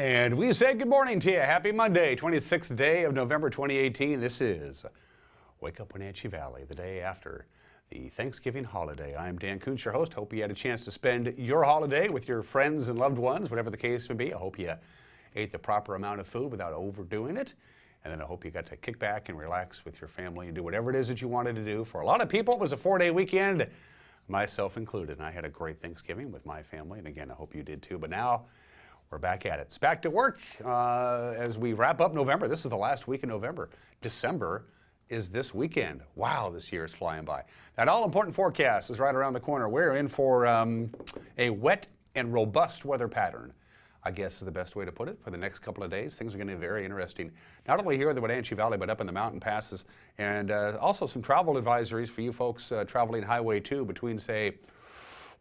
And we say good morning to you. Happy Monday, 26th day of November 2018. This is Wake Up Wenatchee Valley, the day after the Thanksgiving holiday. I'm Dan Kuntz, your host. Hope you had a chance to spend your holiday with your friends and loved ones, whatever the case may be. I hope you ate the proper amount of food without overdoing it. And then I hope you got to kick back and relax with your family and do whatever it is that you wanted to do. For a lot of people, it was a 4-day weekend, myself included. And I had a great Thanksgiving with my family. And again, I hope you did too. But now, we're back at it. It's back to work as we wrap up November. This is the last week in November. December is this weekend. Wow, this year is flying by. That all-important forecast is right around the corner. We're in for a wet and robust weather pattern, I guess is the best way to put it, for the next couple of days. Things are going to be very interesting, not only here in the Wenatchee Valley, but up in the mountain passes, and also some travel advisories for you folks traveling Highway 2 between, say,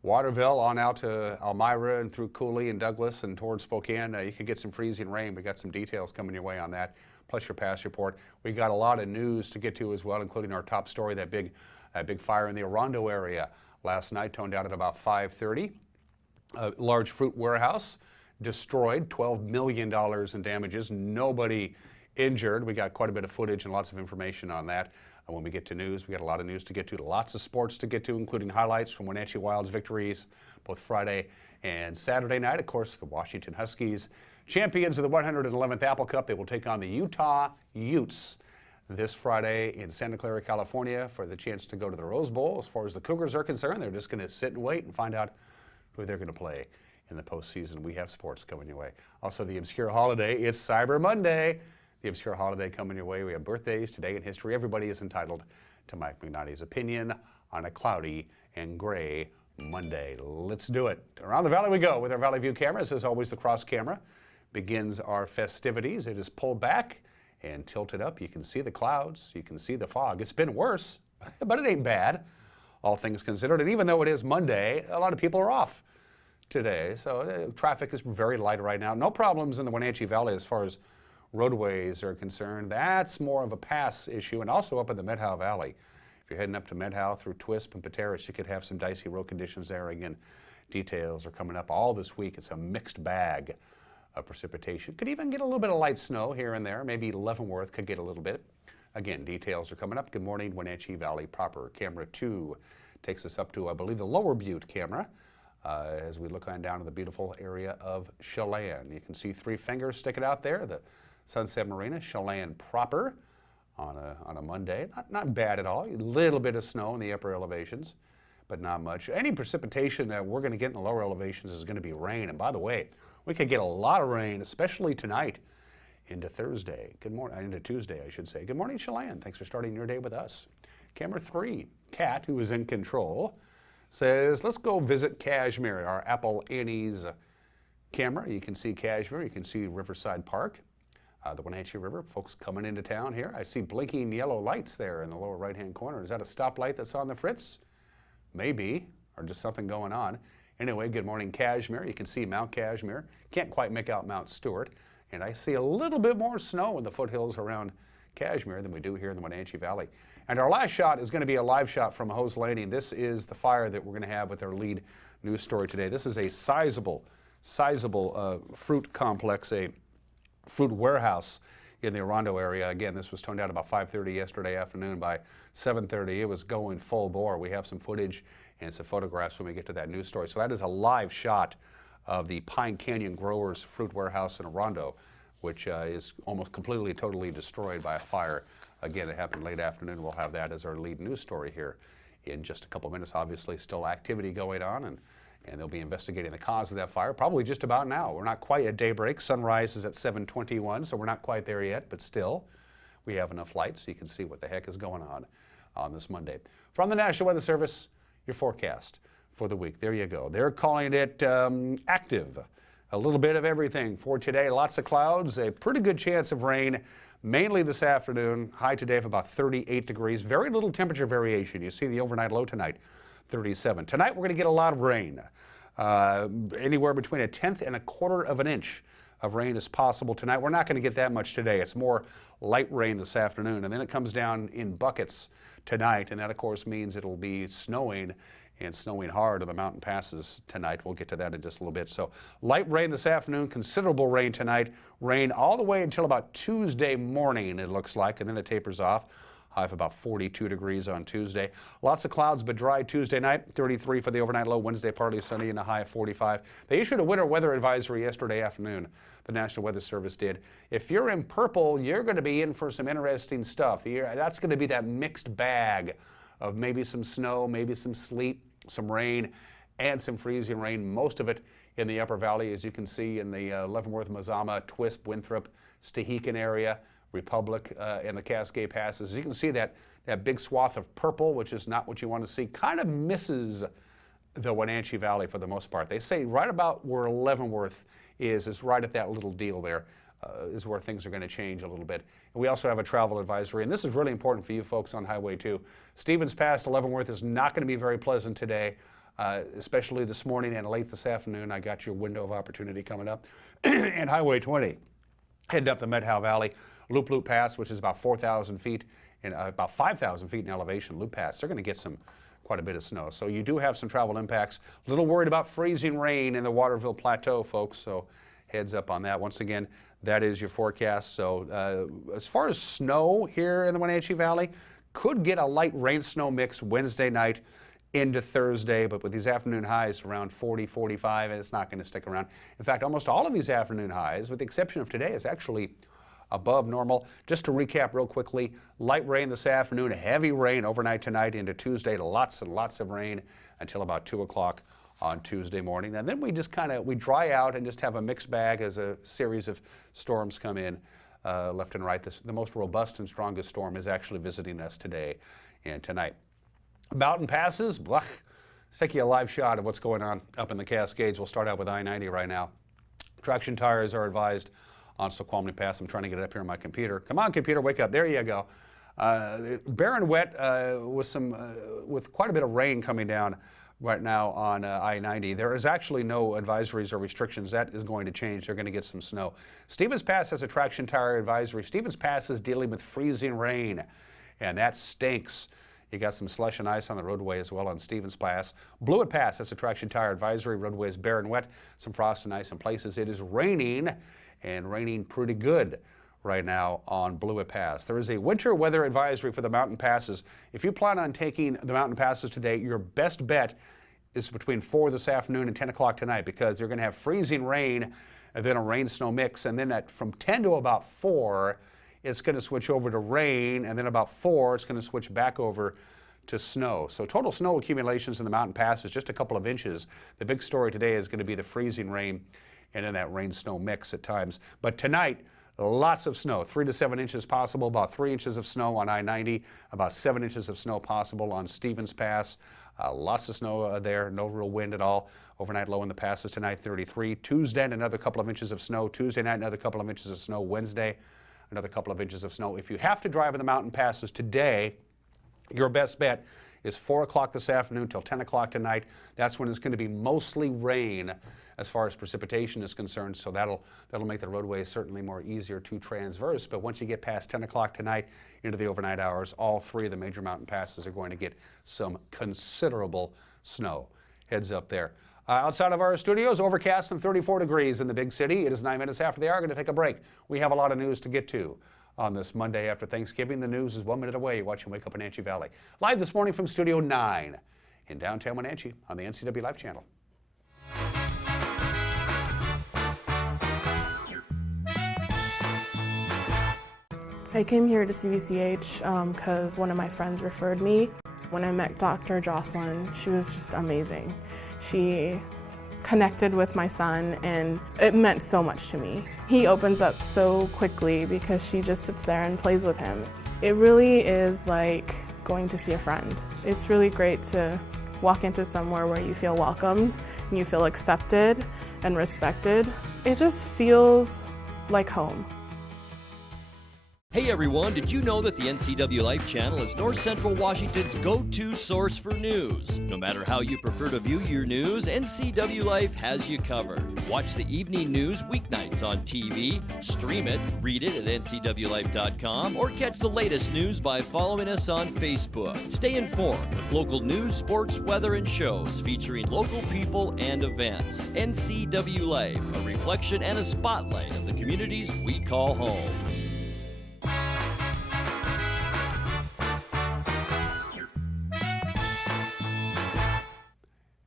Waterville on out to Elmira and through Cooley and Douglas and towards Spokane. You could get some freezing rain. We got some details coming your way on that, plus your past report. We got a lot of news to get to as well, including our top story, that big fire in the Orondo area last night, toned out at about 5:30. A large fruit warehouse destroyed, $12 million in damages. Nobody injured. We got quite a bit of footage and lots of information on that. When we get to news, we got a lot of news to get to, lots of sports to get to, including highlights from Wenatchee Wild's victories both Friday and Saturday night. Of course, the Washington Huskies, champions of the 111th Apple Cup. They will take on the Utah Utes this Friday in Santa Clara, California, for the chance to go to the Rose Bowl. As far as the Cougars are concerned, they're just going to sit and wait and find out who they're going to play in the postseason. We have sports coming your way. Also, the obscure holiday, it's Cyber Monday. The obscure holiday coming your way. We have birthdays today in history. Everybody is entitled to Mike McNally's opinion on a cloudy and gray Monday. Let's do it. Around the valley we go with our Valley View cameras. As always, the cross camera begins our festivities. It is pulled back and tilted up. You can see the clouds. You can see the fog. It's been worse, but it ain't bad, all things considered. And even though it is Monday, a lot of people are off today. So traffic is very light right now. No problems in the Wenatchee Valley as far as roadways are concerned. That's more of a pass issue, and also up in the Medhow Valley. If you're heading up to Medhow through Twisp and Pateros, you could have some dicey road conditions there. Again, details are coming up all this week. It's a mixed bag of precipitation. Could even get a little bit of light snow here and there. Maybe Leavenworth could get a little bit. Again, details are coming up. Good morning, Wenatchee Valley proper. Camera 2 takes us up to, I believe, the Lower Butte camera. As we look on down to the beautiful area of Chelan. You can see 3 fingers sticking out there. The Sunset Marina, Chelan proper on a Monday. Not bad at all. A little bit of snow in the upper elevations, but not much. Any precipitation that we're going to get in the lower elevations is going to be rain. And by the way, we could get a lot of rain, especially tonight into Thursday. Good morning, into Tuesday, I should say. Good morning, Chelan. Thanks for starting your day with us. Camera 3, Kat, who is in control, says, let's go visit Cashmere, our Apple Annie's camera. You can see Cashmere. You can see Riverside Park. The Wenatchee River, folks coming into town here. I see blinking yellow lights there in the lower right-hand corner. Is that a stoplight that's on the fritz? Maybe, or just something going on. Anyway, good morning, Cashmere. You can see Mount Cashmere. Can't quite make out Mount Stewart. And I see a little bit more snow in the foothills around Cashmere than we do here in the Wenatchee Valley. And our last shot is going to be a live shot from Hose Landing. This is the fire that we're going to have with our lead news story today. This is a sizable fruit complex, a fruit warehouse in the Orondo area. Again, this was toned out about 5:30 yesterday afternoon. By 7:30, it was going full bore. We have some footage and some photographs when we get to that news story. So that is a live shot of the Pine Canyon Growers Fruit Warehouse in Orondo, which is almost completely, totally destroyed by a fire. Again, it happened late afternoon. We'll have that as our lead news story here in just a couple minutes. Obviously, still activity going on, and they'll be investigating the cause of that fire probably just about now. We're not quite at daybreak. Sunrise is at 7:21, so we're not quite there yet, but still, we have enough light so you can see what the heck is going on this Monday. From the National Weather Service, your forecast for the week. There you go. They're calling it active. A little bit of everything for today. Lots of clouds, a pretty good chance of rain, mainly this afternoon. High today of about 38 degrees. Very little temperature variation. You see the overnight low tonight, 37. Tonight we're going to get a lot of rain. Anywhere between 1/10 and 1/4 of an inch of rain is possible tonight. We're not going to get that much today. It's more light rain this afternoon, and then it comes down in buckets tonight, and that of course means it'll be snowing and snowing hard on the mountain passes tonight. We'll get to that in just a little bit. So light rain this afternoon, considerable rain tonight, rain all the way until about Tuesday morning, it looks like, and then it tapers off. High of about 42 degrees on Tuesday. Lots of clouds, but dry Tuesday night, 33 for the overnight low. Wednesday, partly sunny and a high of 45. They issued a winter weather advisory yesterday afternoon. The National Weather Service did. If you're in purple, you're going to be in for some interesting stuff. That's going to be that mixed bag of maybe some snow, maybe some sleet, some rain, and some freezing rain. Most of it in the Upper Valley, as you can see in the Leavenworth, Mazama, Twisp, Winthrop, Stehekin area, Republic, and the Cascade Passes. As you can see, that big swath of purple, which is not what you want to see, kind of misses the Wenatchee Valley for the most part. They say right about where Leavenworth is right at that little deal there, is where things are going to change a little bit. And we also have a travel advisory, and this is really important for you folks on Highway 2. Stevens Pass to Leavenworth is not going to be very pleasant today, especially this morning and late this afternoon. I got your window of opportunity coming up. And Highway 20, heading up the Methow Valley. Loop Loop Pass, which is about 4,000 feet and about 5,000 feet in elevation. Loop Pass, they're going to get quite a bit of snow. So you do have some travel impacts. A little worried about freezing rain in the Waterville Plateau, folks. So heads up on that. Once again, that is your forecast. So as far as snow here in the Wenatchee Valley, could get a light rain snow mix Wednesday night into Thursday, but with these afternoon highs around 40, 45, and it's not going to stick around. In fact, almost all of these afternoon highs, with the exception of today, is actually above normal. Just to recap real quickly, light rain this afternoon, heavy rain overnight tonight into Tuesday, lots and lots of rain until about 2 o'clock on Tuesday morning. And then we just we dry out and just have a mixed bag as a series of storms come in left and right. The most robust and strongest storm is actually visiting us today and tonight. Mountain passes, let's take you a live shot of what's going on up in the Cascades. We'll start out with I-90 right now. Traction tires are advised on Snoqualmie Pass. I'm trying to get it up here on my computer. Come on, computer, wake up. There you go. Bare and wet with quite a bit of rain coming down right now on I-90. There is actually no advisories or restrictions. That is going to change. They're going to get some snow. Stevens Pass has a traction tire advisory. Stevens Pass is dealing with freezing rain, and that stinks. You got some slush and ice on the roadway as well on Stevens Pass. Blewett Pass has a traction tire advisory. Roadway is bare and wet. Some frost and ice in places. It is raining, and raining pretty good right now on Blewett Pass. There is a winter weather advisory for the mountain passes. If you plan on taking the mountain passes today, your best bet is between 4 this afternoon and 10 o'clock tonight, because you're going to have freezing rain and then a rain-snow mix, and then from 10 to about 4, it's going to switch over to rain, and then about 4, it's going to switch back over to snow. So total snow accumulations in the mountain passes, just a couple of inches. The big story today is going to be the freezing rain and in that rain-snow mix at times. But tonight, lots of snow, 3 to 7 inches possible, about 3 inches of snow on I-90, about 7 inches of snow possible on Stevens Pass. Lots of snow there, no real wind at all. Overnight low in the passes tonight, 33. Tuesday, another couple of inches of snow. Tuesday night, another couple of inches of snow. Wednesday, another couple of inches of snow. If you have to drive in the mountain passes today, your best bet is 4 o'clock this afternoon till 10 o'clock tonight. That's when it's going to be mostly rain as far as precipitation is concerned, so that'll make the roadways certainly more easier to transverse. But once you get past 10 o'clock tonight into the overnight hours, all 3 of the major mountain passes are going to get some considerable snow. Heads up there. Outside of our studios, overcast and 34 degrees in the big city. It is 9 minutes after the hour. Going to take a break. We have a lot of news to get to on this Monday after Thanksgiving. The news is 1 minute away. You're watching Wake Up Wenatchee Valley. Live this morning from Studio 9 in downtown Wenatchee on the NCW Life Channel. I came here to CVCH because one of my friends referred me. When I met Dr. Jocelyn, she was just amazing. She connected with my son, and it meant so much to me. He opens up so quickly because she just sits there and plays with him. It really is like going to see a friend. It's really great to walk into somewhere where you feel welcomed and you feel accepted and respected. It just feels like home. Hey everyone, did you know that the NCW Life channel is North Central Washington's go-to source for news? No matter how you prefer to view your news, NCW Life has you covered. Watch the evening news weeknights on TV, stream it, read it at ncwlife.com, or catch the latest news by following us on Facebook. Stay informed with local news, sports, weather, and shows featuring local people and events. NCW Life, a reflection and a spotlight of the communities we call home.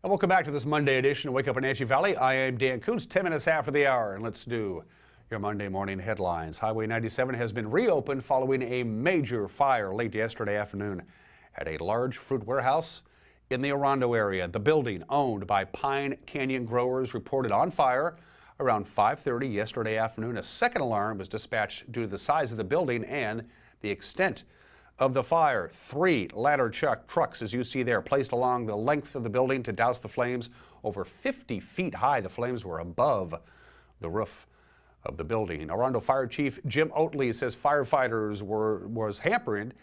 And welcome back to this Monday edition of Wake Up Wenatchee Valley. I am Dan Kuntz, 10 minutes after the hour, and let's do your Monday morning headlines. Highway 97 has been reopened following a major fire late yesterday afternoon at a large fruit warehouse in the Orondo area. The building, owned by Pine Canyon Growers, reported on fire around 5:30 yesterday afternoon. A second alarm was dispatched due to the size of the building and the extent of the fire. 3 ladder trucks, as you see there, placed along the length of the building to douse the flames. Over 50 feet high, the flames were above the roof of the building. Orondo Fire Chief Jim Oatley says firefighters was hampered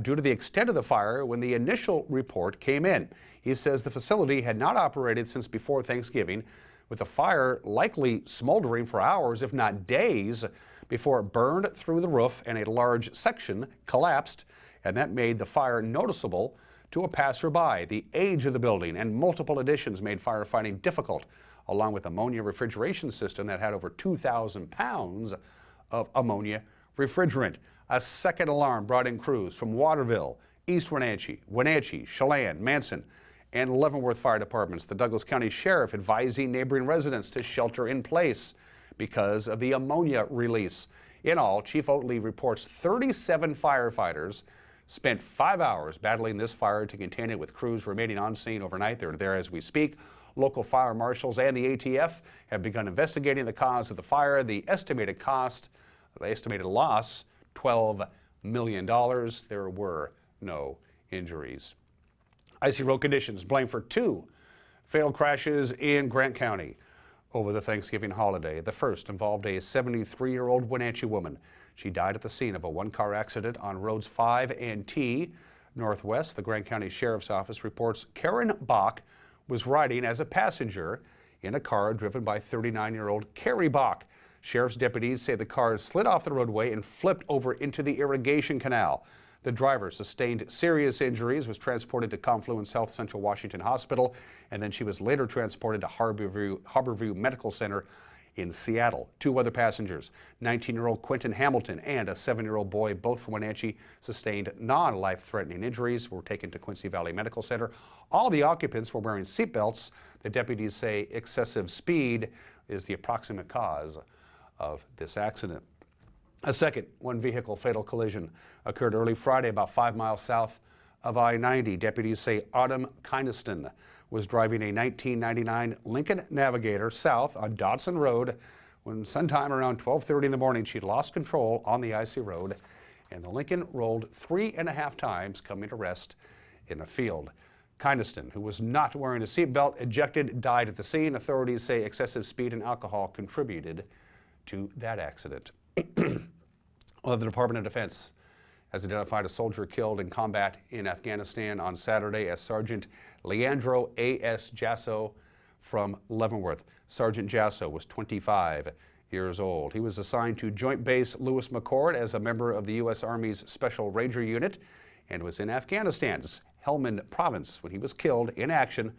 due to the extent of the fire when the initial report came in. He says the facility had not operated since before Thanksgiving, with the fire likely smoldering for hours, if not days, before it burned through the roof and a large section collapsed, and that made the fire noticeable to a passerby. The age of the building and multiple additions made firefighting difficult, along with ammonia refrigeration system that had over 2,000 pounds of ammonia refrigerant. A second alarm brought in crews from Waterville, East Wenatchee, Chelan, Manson, and Leavenworth fire departments. The Douglas County Sheriff advising neighboring residents to shelter in place because of the ammonia release. In all, Chief Oatley reports 37 firefighters spent 5 hours battling this fire to contain it, with crews remaining on scene overnight. They're there as we speak. Local fire marshals and the ATF have begun investigating the cause of the fire. The estimated loss, $12 million. There were no injuries. Icy road conditions blamed for 2 fatal crashes in Grant County over the Thanksgiving holiday. The first involved a 73-year-old Wenatchee woman. She died at the scene of a one-car accident on roads 5 and T northwest. The Grant County Sheriff's Office reports Karen Bach was riding as a passenger in a car driven by 39-year-old Carrie Bach. Sheriff's deputies say the car slid off the roadway and flipped over into the irrigation canal. The driver sustained serious injuries, was transported to Confluence Health Central Washington Hospital, and then she was later transported to Harborview Medical Center in Seattle. 2 other passengers, 19-year-old Quentin Hamilton and a 7-year-old boy, both from Wenatchee, sustained non-life-threatening injuries, were taken to Quincy Valley Medical Center. All the occupants were wearing seatbelts. The deputies say excessive speed is the approximate cause of this accident. A second one-vehicle fatal collision occurred early Friday about 5 miles south of I-90. Deputies say Autumn Kynaston was driving a 1999 Lincoln Navigator south on Dodson Road when sometime around 12:30 in the morning she lost control on the icy road, and the Lincoln rolled 3.5 times, coming to rest in a field. Kynaston, who was not wearing a seatbelt, ejected, died at the scene. Authorities say excessive speed and alcohol contributed to that accident. Well, the Department of Defense has identified a soldier killed in combat in Afghanistan on Saturday as Sergeant Leandro A.S. Jasso from Leavenworth. Sergeant Jasso was 25 years old. He was assigned to Joint Base Lewis McChord as a member of the U.S. Army's Special Ranger Unit and was in Afghanistan's Helmand Province when he was killed in action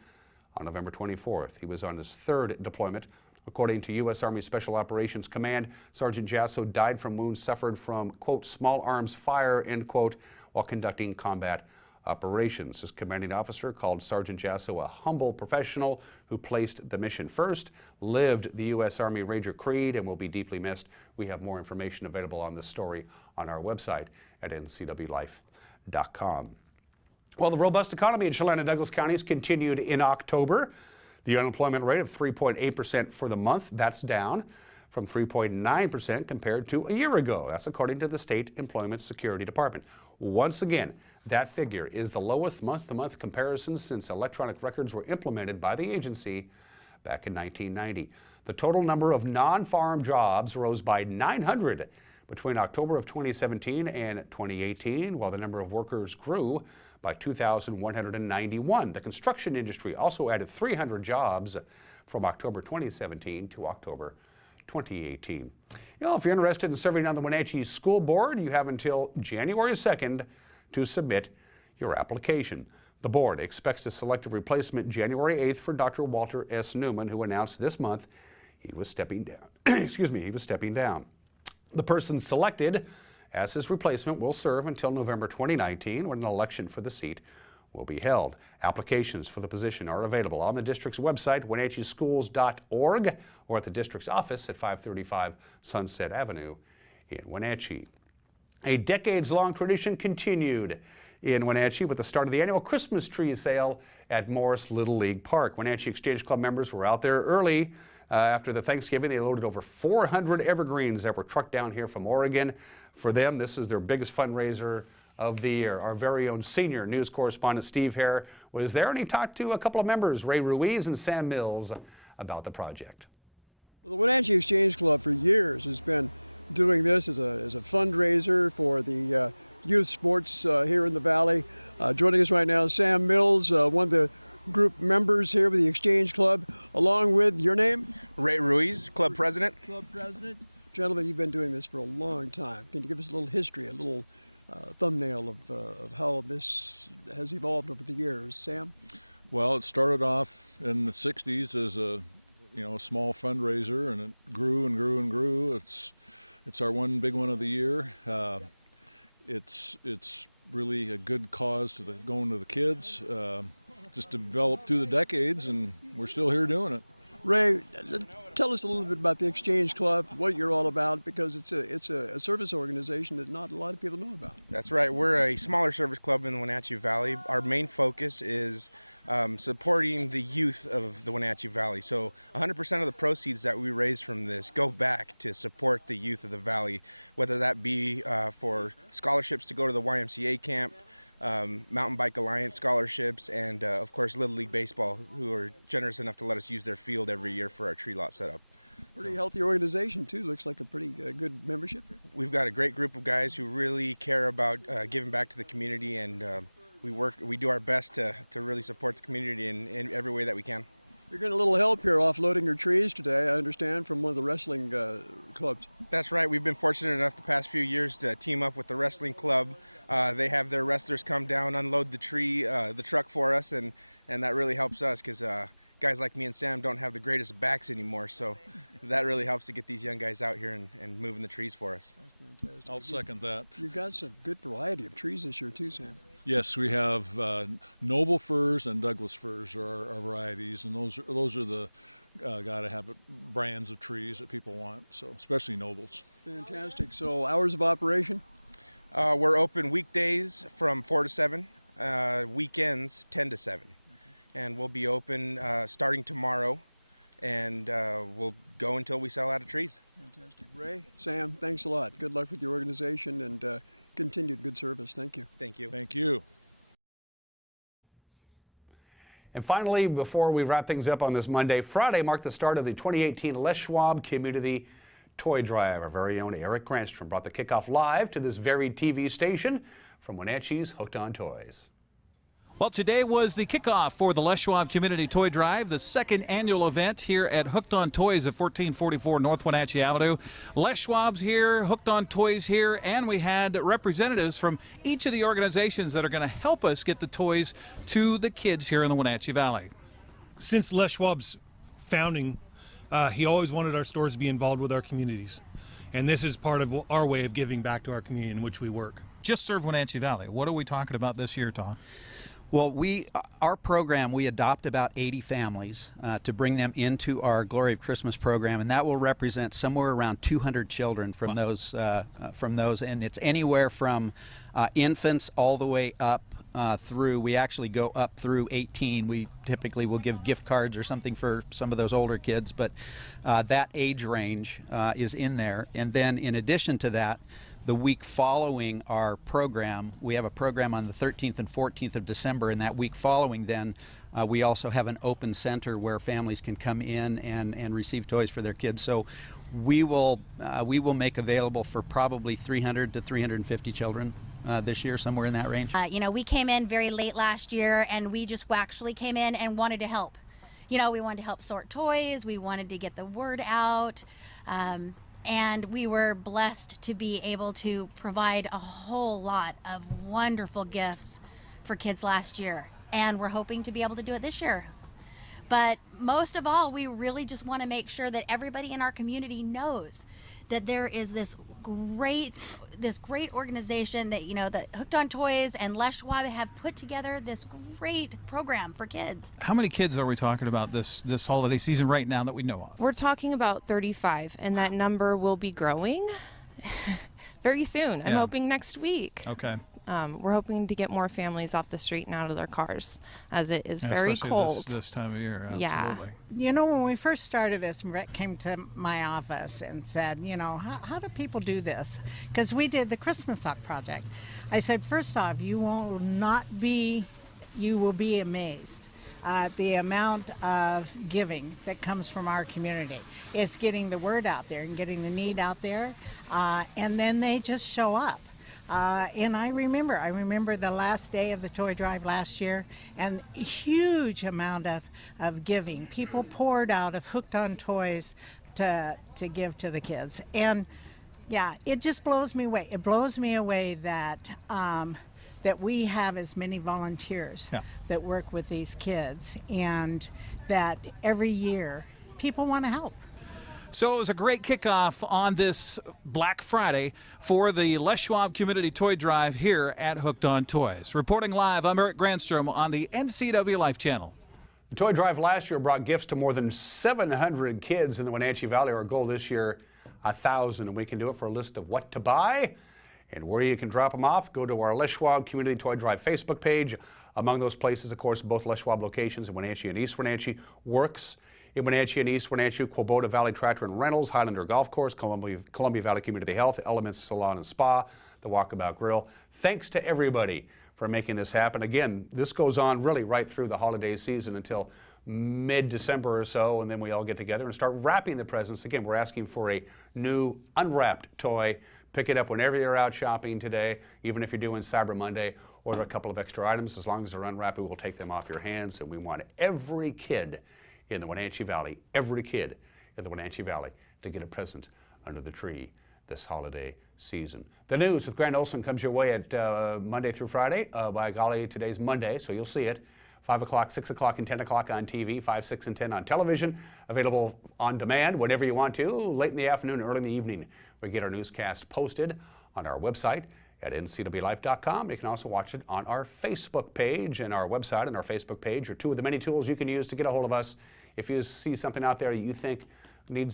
on November 24th. He was on his 3rd deployment. According to U.S. Army Special Operations Command, Sergeant Jasso died from wounds suffered from, quote, small arms fire, end quote, while conducting combat operations. His commanding officer called Sergeant Jasso a humble professional who placed the mission first, lived the U.S. Army Ranger creed, and will be deeply missed. We have more information available on this story on our website at ncwlife.com. Well, the robust economy in Chelan and Douglas counties continued in October. The unemployment rate of 3.8% for the month, that's down from 3.9% compared to a year ago. That's according to the State Employment Security Department. Once again, that figure is the lowest month-to-month comparison since electronic records were implemented by the agency back in 1990. The total number of non-farm jobs rose by 900 between October of 2017 and 2018, while the number of workers grew by 2,191. The construction industry also added 300 jobs from October 2017 to October 2018. If you're interested in serving on the Wenatchee School Board, you have until January 2nd to submit your application. The board expects to select a replacement January 8th for Dr. Walter S. Newman, who announced this month he was stepping down. He was stepping down. The person selected as his replacement will serve until November 2019, when an election for the seat will be held. Applications for the position are available on the district's website, wenatcheeschools.org, or at the district's office at 535 Sunset Avenue in Wenatchee. A decades-long tradition continued in Wenatchee with the start of the annual Christmas tree sale at Morris Little League Park. Wenatchee Exchange Club members were out there early. After the Thanksgiving, they loaded over 400 evergreens that were trucked down here from Oregon. For them, this is their biggest fundraiser of the year. Our very own senior news correspondent Steve Hare was there, and he talked to a couple of members, Ray Ruiz and Sam Mills, about the project. Well, the Wenatchee Exchange Club for years has been doing this as a fundraiser for the youth sports here in the Valley. Joining us right now is Sam Mills, one of the group members here with the Exchange Club, along with your name? Ray Ruiz, club president. Club president. Gentlemen, you've been doing this for a long time. Can you give us a little history, a little thumbnail of how this has evolved over the years? Sam? Well, it started off in the 60s as a small fundraiser, and it grew and grew and grew. It's our one big one of the year. It's really a good cause going to the kids. Just developed through the decades, and we're still here doing it. Ray, tell us a little bit about the Exchange Club, what you're all about, because it's a service organization that not a lot of people know about. That's right. We're a smaller service club in the Wenatchee Valley. Our main focus is supporting the youth of the Wenatchee Valley. So 100% of the proceeds that we raise from this go back to support the youth of the Valley, whether that be for scholarships to go to the YMCA camp, Mountain Bike Alliance scholarships, and of course Little League Baseball, who are generous enough to let us use their field every year for our tree lot setup. Pretty healthy organization too. Looks like a pretty good membership here. We've got a great group of guys who really care about giving back to the community, and we do our best to really support the community in every way that we can. You're getting a little help here offloading your trees today, I understand, from one of the wrestling clubs. That's right. We've been fortunate enough the past few years to team up with the wrestling club. They have their wrestlers come down, unload the truck for us, and that really helps us because guys like me and Sam don't have the greatest backs anymore. So that really helps to get these young guys out here and moving the trees for us. That's fantastic. I'll second that. You've got some good variety of trees this year too, Sam. Yes, we have noble firs and Douglas firs are our varieties, and those are the gotta have brands of trees that people want. So especially nobles. Fantastic. So hours of operation? We're open weekdays from 4 to 7, weekends 10 to 7, and we'll be open starting tomorrow, and we'll go until we sell out of trees. Fantastic. Ray, Sam, thanks a lot. Good luck with your organization and continued good service. Thank you. Thank you. Thank you. And finally, before we wrap things up on this Monday, Friday marked the start of the 2018 Les Schwab Community Toy Drive. Our very own Eric Granstrom brought the kickoff live to this very TV station from Wenatchee's Hooked on Toys. Well, today was the kickoff for the Les Schwab Community Toy Drive, the second annual event here at Hooked on Toys at 1444 North Wenatchee Avenue. Les Schwab's here, Hooked on Toys here, and we had representatives from each of the organizations that are going to help us get the toys to the kids here in the Wenatchee Valley. Since Les Schwab's founding, he always wanted our stores to be involved with our communities. And this is part of our way of giving back to our community in which we work. Just serve Wenatchee Valley. What are we talking about this year, Tom? Well, our program, we adopt about 80 families to bring them into our Glory of Christmas program, and that will represent somewhere around 200 children from those, and it's anywhere from infants all the way up through. We actually go up through 18. We typically will give gift cards or something for some of those older kids, but that age range is in there. And then in addition to that, the week following our program, we have a program on the 13th and 14th of December, and that week following then we also have an open center where families can come in and receive toys for their kids. So we will make available for probably 300 to 350 children this year, somewhere in that range. You know, we came in very late last year, and we just actually came in and wanted to help. You know, we wanted to help sort toys, we wanted to get the word out, and we were blessed to be able to provide a whole lot of wonderful gifts for kids last year, and we're hoping to be able to do it this year. But most of all, we really just want to make sure that everybody in our community knows that there is this great organization that, you know, that Hooked on Toys and Les Schwab have put together this great program for kids. How many kids are we talking about this holiday season right now that we know of? We're talking about 35, and that number will be growing very soon. I'm hoping next week. Okay. We're hoping to get more families off the street and out of their cars, as it is very cold. This time of year, absolutely. Yeah. You know, when we first started this, Brett came to my office and said, you know, how do people do this? Because we did the Christmas Sock Project. I said, first off, you will be amazed at the amount of giving that comes from our community. It's getting the word out there and getting the need out there, and then they just show up. And I remember the last day of the toy drive last year, and a huge amount of giving. People poured out of Hooked on Toys to give to the kids. And yeah, it just blows me away. It blows me away that that we have as many volunteers that work with these kids, and that every year people want to help. So it was a great kickoff on this Black Friday for the Les Schwab Community Toy Drive here at Hooked on Toys. Reporting live, I'm Eric Grandstrom on the NCW Life Channel. The toy drive last year brought gifts to more than 700 kids in the Wenatchee Valley. Our goal this year, 1,000, and we can do it for a list of what to buy and where you can drop them off. Go to our Les Schwab Community Toy Drive Facebook page. Among those places, of course, both Les Schwab locations in Wenatchee and East Wenatchee, Works in Wenatchee and East Wenatchee, Quoboda Valley Tractor and Rentals, Highlander Golf Course, Columbia Valley Community Health, Elements Salon and Spa, the Walkabout Grill. Thanks to everybody for making this happen. Again, this goes on really right through the holiday season until mid-December or so, and then we all get together and start wrapping the presents. Again, we're asking for a new unwrapped toy. Pick it up whenever you're out shopping today, even if you're doing Cyber Monday. Order a couple of extra items. As long as they're unwrapped, we will take them off your hands, and we want every kid in the Wenatchee Valley, to get a present under the tree this holiday season. The news with Grant Olson comes your way at Monday through Friday. By golly, today's Monday, so you'll see it. 5 o'clock, 6 o'clock, and 10 o'clock on TV, 5, 6, and 10 on television. Available on demand whenever you want to, late in the afternoon, early in the evening. We get our newscast posted on our website at ncwlife.com. You can also watch it on our Facebook page, and our website and our Facebook page are two of the many tools you can use to get a hold of us. If you see something out there that you think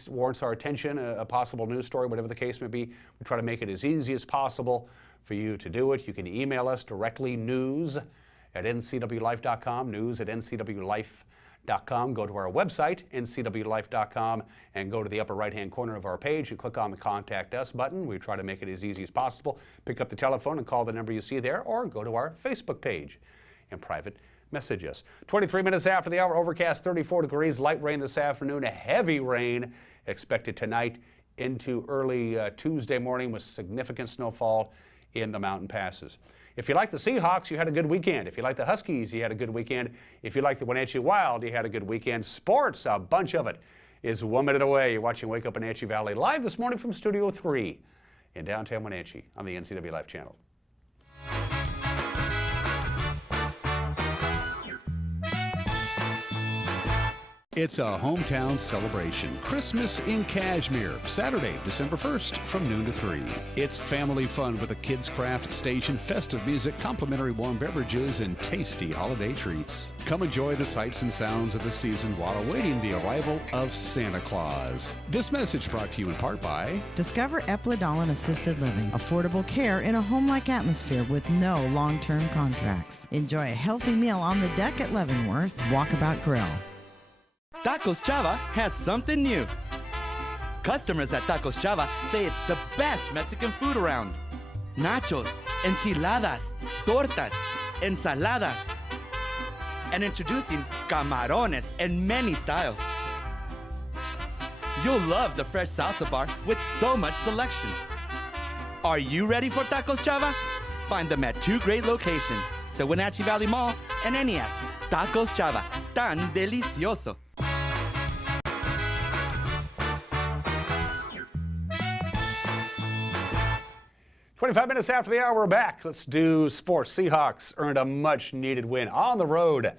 warrants our attention, a possible news story, whatever the case may be, we try to make it as easy as possible for you to do it. You can email us directly, news@ncwlife.com, news@ncwlife.com. Go to our website, ncwlife.com, and go to the upper right-hand corner of our page and click on the Contact Us button. We try to make it as easy as possible. Pick up the telephone and call the number you see there, or go to our Facebook page and private message us. 23 minutes after the hour, overcast, 34 degrees, light rain this afternoon, a heavy rain expected tonight into early Tuesday morning with significant snowfall in the mountain passes. If you like the Seahawks, you had a good weekend. If you like the Huskies, you had a good weekend. If you like the Wenatchee Wild, you had a good weekend. Sports, a bunch of it, is 1 minute away. You're watching Wake Up Wenatchee Valley live this morning from Studio 3 in downtown Wenatchee on the NCW Life Channel. It's a hometown celebration. Christmas in Cashmere, Saturday, December 1st from noon to 3. It's family fun with a kids' craft station, festive music, complimentary warm beverages, and tasty holiday treats. Come enjoy the sights and sounds of the season while awaiting the arrival of Santa Claus. This message brought to you in part by Discover Eplidolin Assisted Living, affordable care in a home-like atmosphere with no long-term contracts. Enjoy a healthy meal on the deck at Leavenworth Walkabout Grill. Tacos Chava has something new. Customers at Tacos Chava say it's the best Mexican food around. Nachos, enchiladas, tortas, ensaladas, and introducing camarones in many styles. You'll love the fresh salsa bar with so much selection. Are you ready for Tacos Chava? Find them at 2 great locations, the Wenatchee Valley Mall and Eniac. Tacos Chava, tan delicioso. 25 minutes after the hour, we're back. Let's do sports. Seahawks earned a much-needed win on the road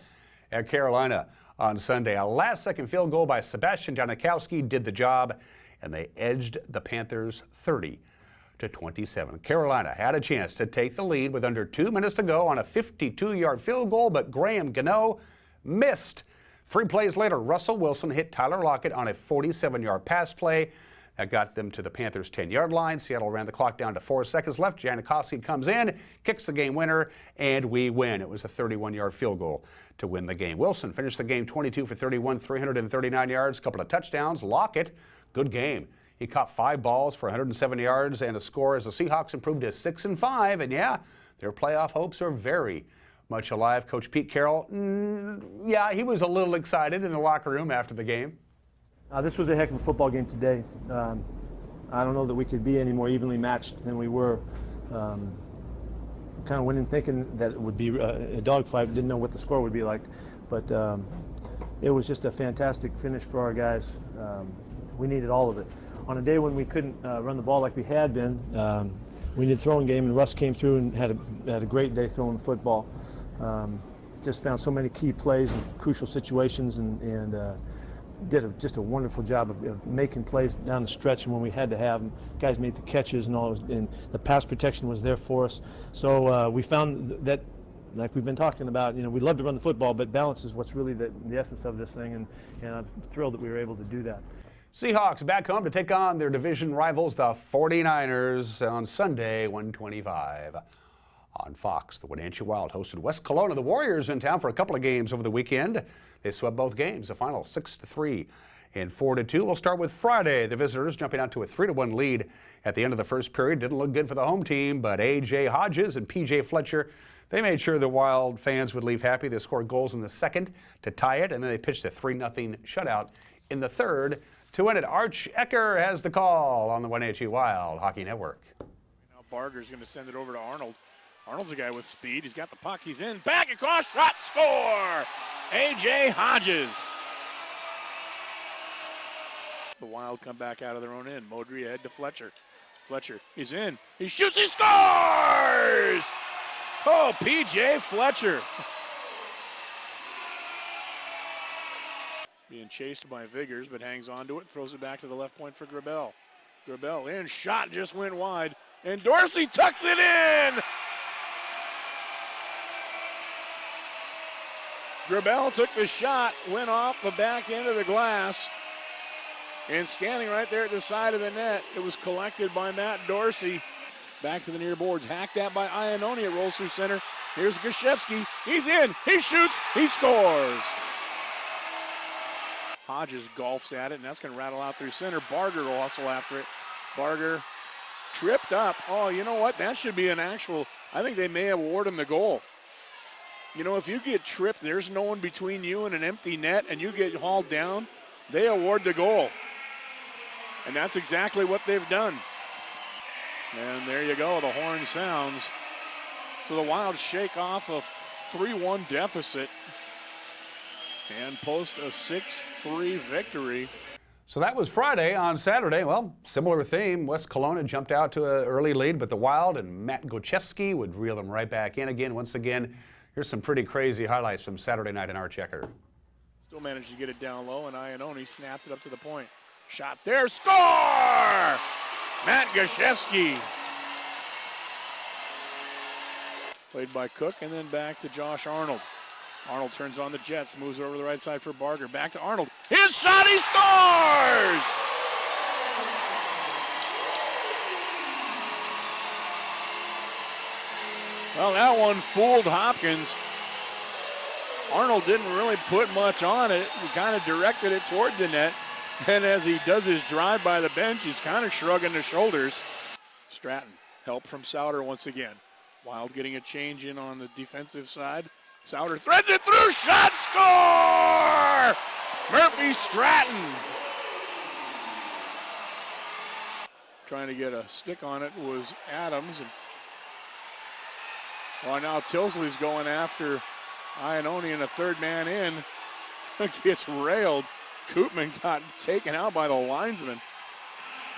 at Carolina on Sunday. A last-second field goal by Sebastian Janikowski did the job, and they edged the Panthers 30-27. Carolina had a chance to take the lead with under 2 minutes to go on a 52-yard field goal, but Graham Gano missed. 3 plays later, Russell Wilson hit Tyler Lockett on a 47-yard pass play. That got them to the Panthers' 10-yard line. Seattle ran the clock down to 4 seconds left. Janikowski comes in, kicks the game winner, and we win. It was a 31-yard field goal to win the game. Wilson finished the game 22 for 31, 339 yards, a couple of touchdowns. Lockett, good game. He caught 5 balls for 107 yards and a score as the Seahawks improved to 6-5. And yeah, their playoff hopes are very much alive. Coach Pete Carroll, yeah, he was a little excited in the locker room after the game. This was a heck of a football game today. I don't know that we could be any more evenly matched than we were. Kind of went in thinking that it would be a dogfight, didn't know what the score would be like, but it was just a fantastic finish for our guys. We needed all of it. On a day when we couldn't run the ball like we had been, we needed a throwing game, and Russ came through and had a great day throwing the football. Just found so many key plays in crucial situations, and did just a wonderful job of making plays down the stretch, and when we had to have them, guys made the catches and all, and the pass protection was there for us. So we found that, like we've been talking about, you know, we love to run the football, but balance is what's really the essence of this thing, and I'm thrilled that we were able to do that. Seahawks back home to take on their division rivals, the 49ers, on Sunday, 1:25. On Fox, the Wenatchee Wild hosted West Kelowna. The Warriors in town for a couple of games over the weekend. They swept both games, the final 6-3 and 4-2. We'll start with Friday. The visitors jumping out to a 3-1 lead at the end of the first period. Didn't look good for the home team, but A.J. Hodges and P.J. Fletcher, they made sure the Wild fans would leave happy. They scored goals in the second to tie it, and then they pitched a 3-0 shutout in the third to win it. Arch Ecker has the call on the Wenatchee Wild Hockey Network. Now Barger's going to send it over to Arnold. Arnold's a guy with speed. He's got the puck. He's in. Back across. Shot. Score. A.J. Hodges. The Wild come back out of their own end. Modry ahead to Fletcher. Fletcher is in. He shoots. He scores. Oh, P.J. Fletcher. Being chased by Vigors, but hangs on to it. Throws it back to the left point for Grabel. Grabel in. Shot just went wide. And Dorsey tucks it in. Grabel took the shot, went off the back end of the glass, and standing right there at the side of the net, it was collected by Matt Dorsey. Back to the near boards, hacked at by Iannone. It rolls through center. Here's Gashevsky. He's in. He shoots. He scores. Hodges golfs at it, and that's going to rattle out through center. Barger will hustle after it. Barger tripped up. Oh, you know what? That should be an actual, I think they may award him the goal. You know, if you get tripped, there's no one between you and an empty net, and you get hauled down, they award the goal. And that's exactly what they've done. And there you go, the horn sounds. So the Wild shake off a 3-1 deficit and post a 6-3 victory. So that was Friday. On Saturday, well, similar theme. West Kelowna jumped out to an early lead, but the Wild and Matt Gojewski would reel them right back in again. Once again, here's some pretty crazy highlights from Saturday night in our checker. Still managed to get it down low, and Iannone snaps it up to the point. Shot there, score! Matt Gojewski. Played by Cook, and then back to Josh Arnold. Arnold turns on the Jets, moves over the right side for Barger. Back to Arnold. His shot, he scores! Well, that one fooled Hopkins. Arnold didn't really put much on it. He kind of directed it toward the net. And as he does his drive by the bench, he's kind of shrugging his shoulders. Stratton, help from Souter once again. Wild getting a change in on the defensive side. Souter threads it through, shot, score! Murphy Stratton. trying to get a stick on it was Adams. And now Tilsley's going after Iannone, and a third man in gets railed. Koopman got taken out by the linesman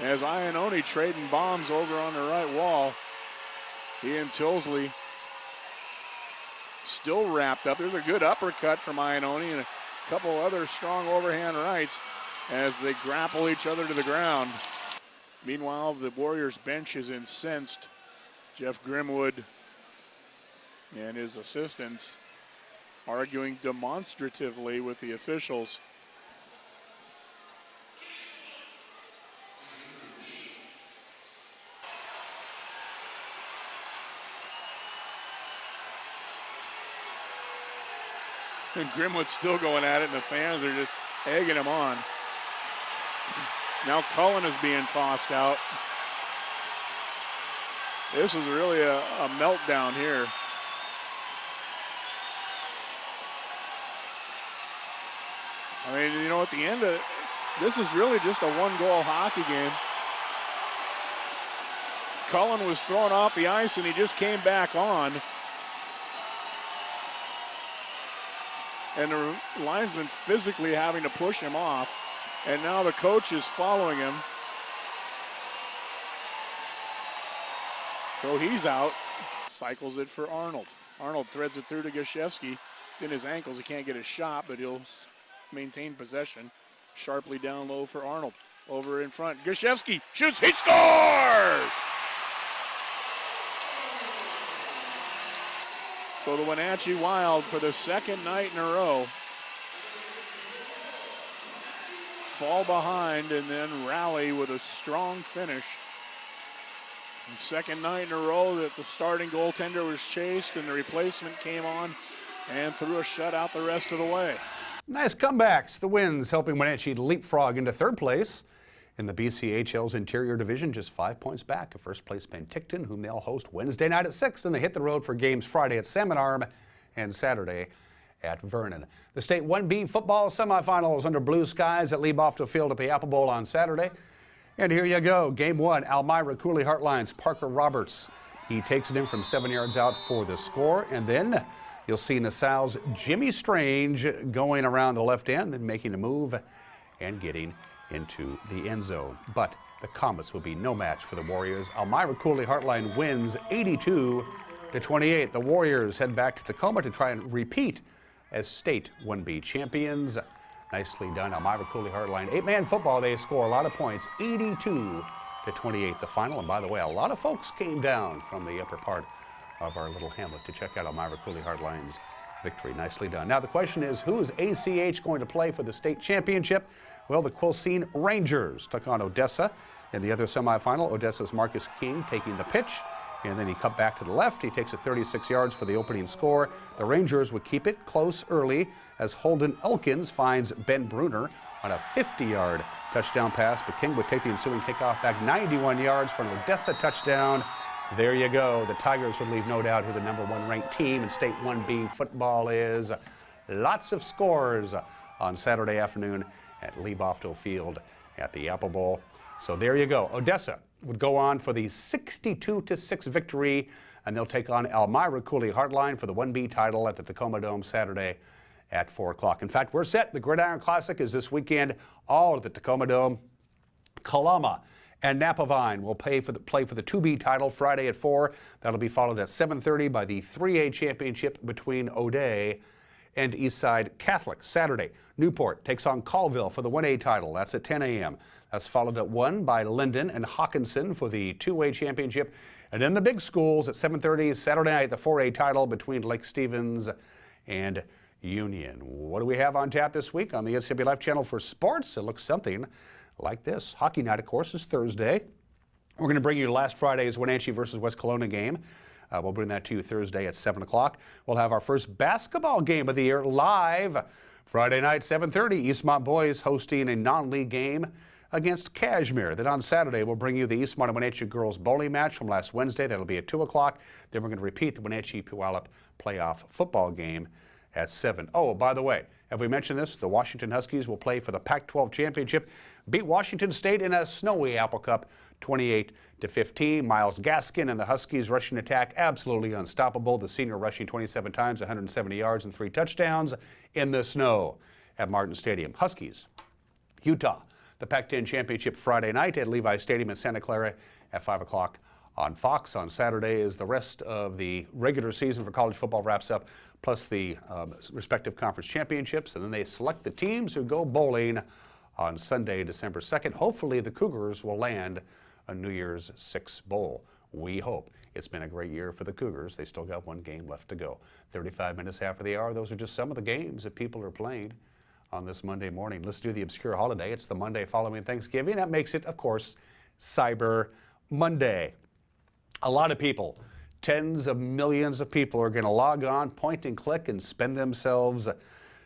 as Iannone trading bombs over on the right wall. He and Tilsley still wrapped up. There's a good uppercut from Iannone and a couple other strong overhand rights as they grapple each other to the ground. Meanwhile, the Warriors bench is incensed. Jeff Grimwood and his assistants arguing demonstratively with the officials. And Grimwood's still going at it, and the fans are just egging him on. Now Cullen is being tossed out. This is really a meltdown here. I mean, you know, at the end of this is really just a one-goal hockey game. Cullen was thrown off the ice, and he just came back on. And the linesman physically having to push him off. And now the coach is following him. So he's out. Cycles it for Arnold. Arnold threads it through to Gosiewski. It's in his ankles. He can't get a shot, but he'll maintain possession. Sharply down low for Arnold. Over in front. Gosiewski shoots. He scores! So the Wenatchee Wild, for the second night in a row, fall behind and then rally with a strong finish. The second night in a row that the starting goaltender was chased and the replacement came on and threw a shutout the rest of the way. Nice comebacks. The wins helping Wenatchee leapfrog into third place in the BCHL's Interior Division, just 5 points back of first place Penticton, whom they'll host Wednesday night at 6, and they hit the road for games Friday at Salmon Arm and Saturday at Vernon. The State 1B football semifinals under blue skies at Leibofto Field at the Apple Bowl on Saturday. And here you go, game one, Elmira Cooley Heartline's Parker Roberts. He takes it in from 7 yards out for the score, and then you'll see Nassau's Jimmy Strange going around the left end and making a move and getting into the end zone. But the Comets will be no match for the Warriors. Elmira Cooley Heartline wins 82-28. The Warriors head back to Tacoma to try and repeat as State 1B champions. Nicely done, Elmira Cooley Heartline. 8-man football, they score a lot of points, 82-28 the final. And by the way, a lot of folks came down from the upper part of our little hamlet to check out Elmira Cooley Heartline's victory. Nicely done. Now the question is, who is ACH going to play for the state championship? Well, the Quilcene Rangers took on Odessa in the other semifinal. Odessa's Marcus King taking the pitch, and then he cut back to the left. He takes it 36 yards for the opening score. The Rangers would keep it close early as Holden Elkins finds Ben Bruner on a 50-yard touchdown pass, but King would take the ensuing kickoff back 91 yards for an Odessa touchdown. There you go. The Tigers would leave no doubt who the #1 ranked team in State 1B football is. Lots of scores on Saturday afternoon at Leibofto Field at the Apple Bowl. So there you go. Odessa would go on for the 62-6 victory, and they'll take on Elmira Cooley Heartline for the 1B title at the Tacoma Dome Saturday at 4 o'clock. In fact, we're set. The Gridiron Classic is this weekend, all at the Tacoma Dome. Kalama and Napavine will play for the 2B title Friday at 4. That'll be followed at 7:30 by the 3A championship between O'Day and Eastside Catholic. Saturday, Newport takes on Colville for the 1A title. That's at 10 a.m. That's followed at 1 by Linden and Hawkinson for the 2A championship. And then the big schools at 7:30 Saturday night, the 4A title between Lake Stevens and Union. What do we have on tap this week on the NCW Life Channel for sports? It looks something like this. Hockey night, of course, is Thursday. We're going to bring you last Friday's Wenatchee versus West Kelowna game. We'll bring that to you Thursday at 7 o'clock. We'll have our first basketball game of the year live Friday night, 7:30. Eastmont boys hosting a non-league game against Cashmere. Then on Saturday, we'll bring you the Eastmont and Wenatchee girls bowling match from last Wednesday. That'll be at 2 o'clock. Then we're going to repeat the Wenatchee-Puyallup playoff football game at 7. Oh, by the way, have we mentioned this? The Washington Huskies will play for the Pac-12 championship. beat Washington State in a snowy Apple Cup 28-15. Miles Gaskin and the Huskies rushing attack absolutely unstoppable. The senior rushing 27 times, 170 yards and 3 touchdowns in the snow at Martin Stadium. Huskies, Utah, the Pac-10 Championship Friday night at Levi Stadium in Santa Clara at 5 o'clock on Fox. On Saturday is the rest of the regular season for college football wraps up, plus the respective conference championships, and then they select the teams who go bowling on Sunday, December 2nd. Hopefully the Cougars will land a New Year's Six bowl. We hope. It's been a great year for the Cougars. They still got one game left to go. 35 minutes after the hour, those are just some of the games that people are playing on this Monday morning. Let's do the obscure holiday. It's the Monday following Thanksgiving. That makes it, of course, Cyber Monday. A lot of people, tens of millions of people, are going to log on, point and click, and spend themselves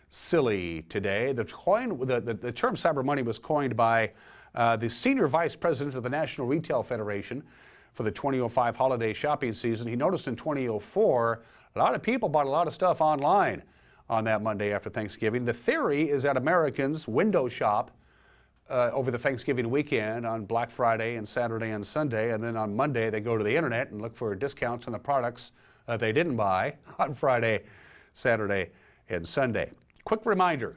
silly today. The term Cyber Money was coined by the Senior Vice President of the National Retail Federation for the 2005 holiday shopping season. He noticed in 2004, a lot of people bought a lot of stuff online on that Monday after Thanksgiving. The theory is that Americans window shop over the Thanksgiving weekend on Black Friday and Saturday and Sunday, and then on Monday they go to the internet and look for discounts on the products they didn't buy on Friday, Saturday, and Sunday. Quick reminder,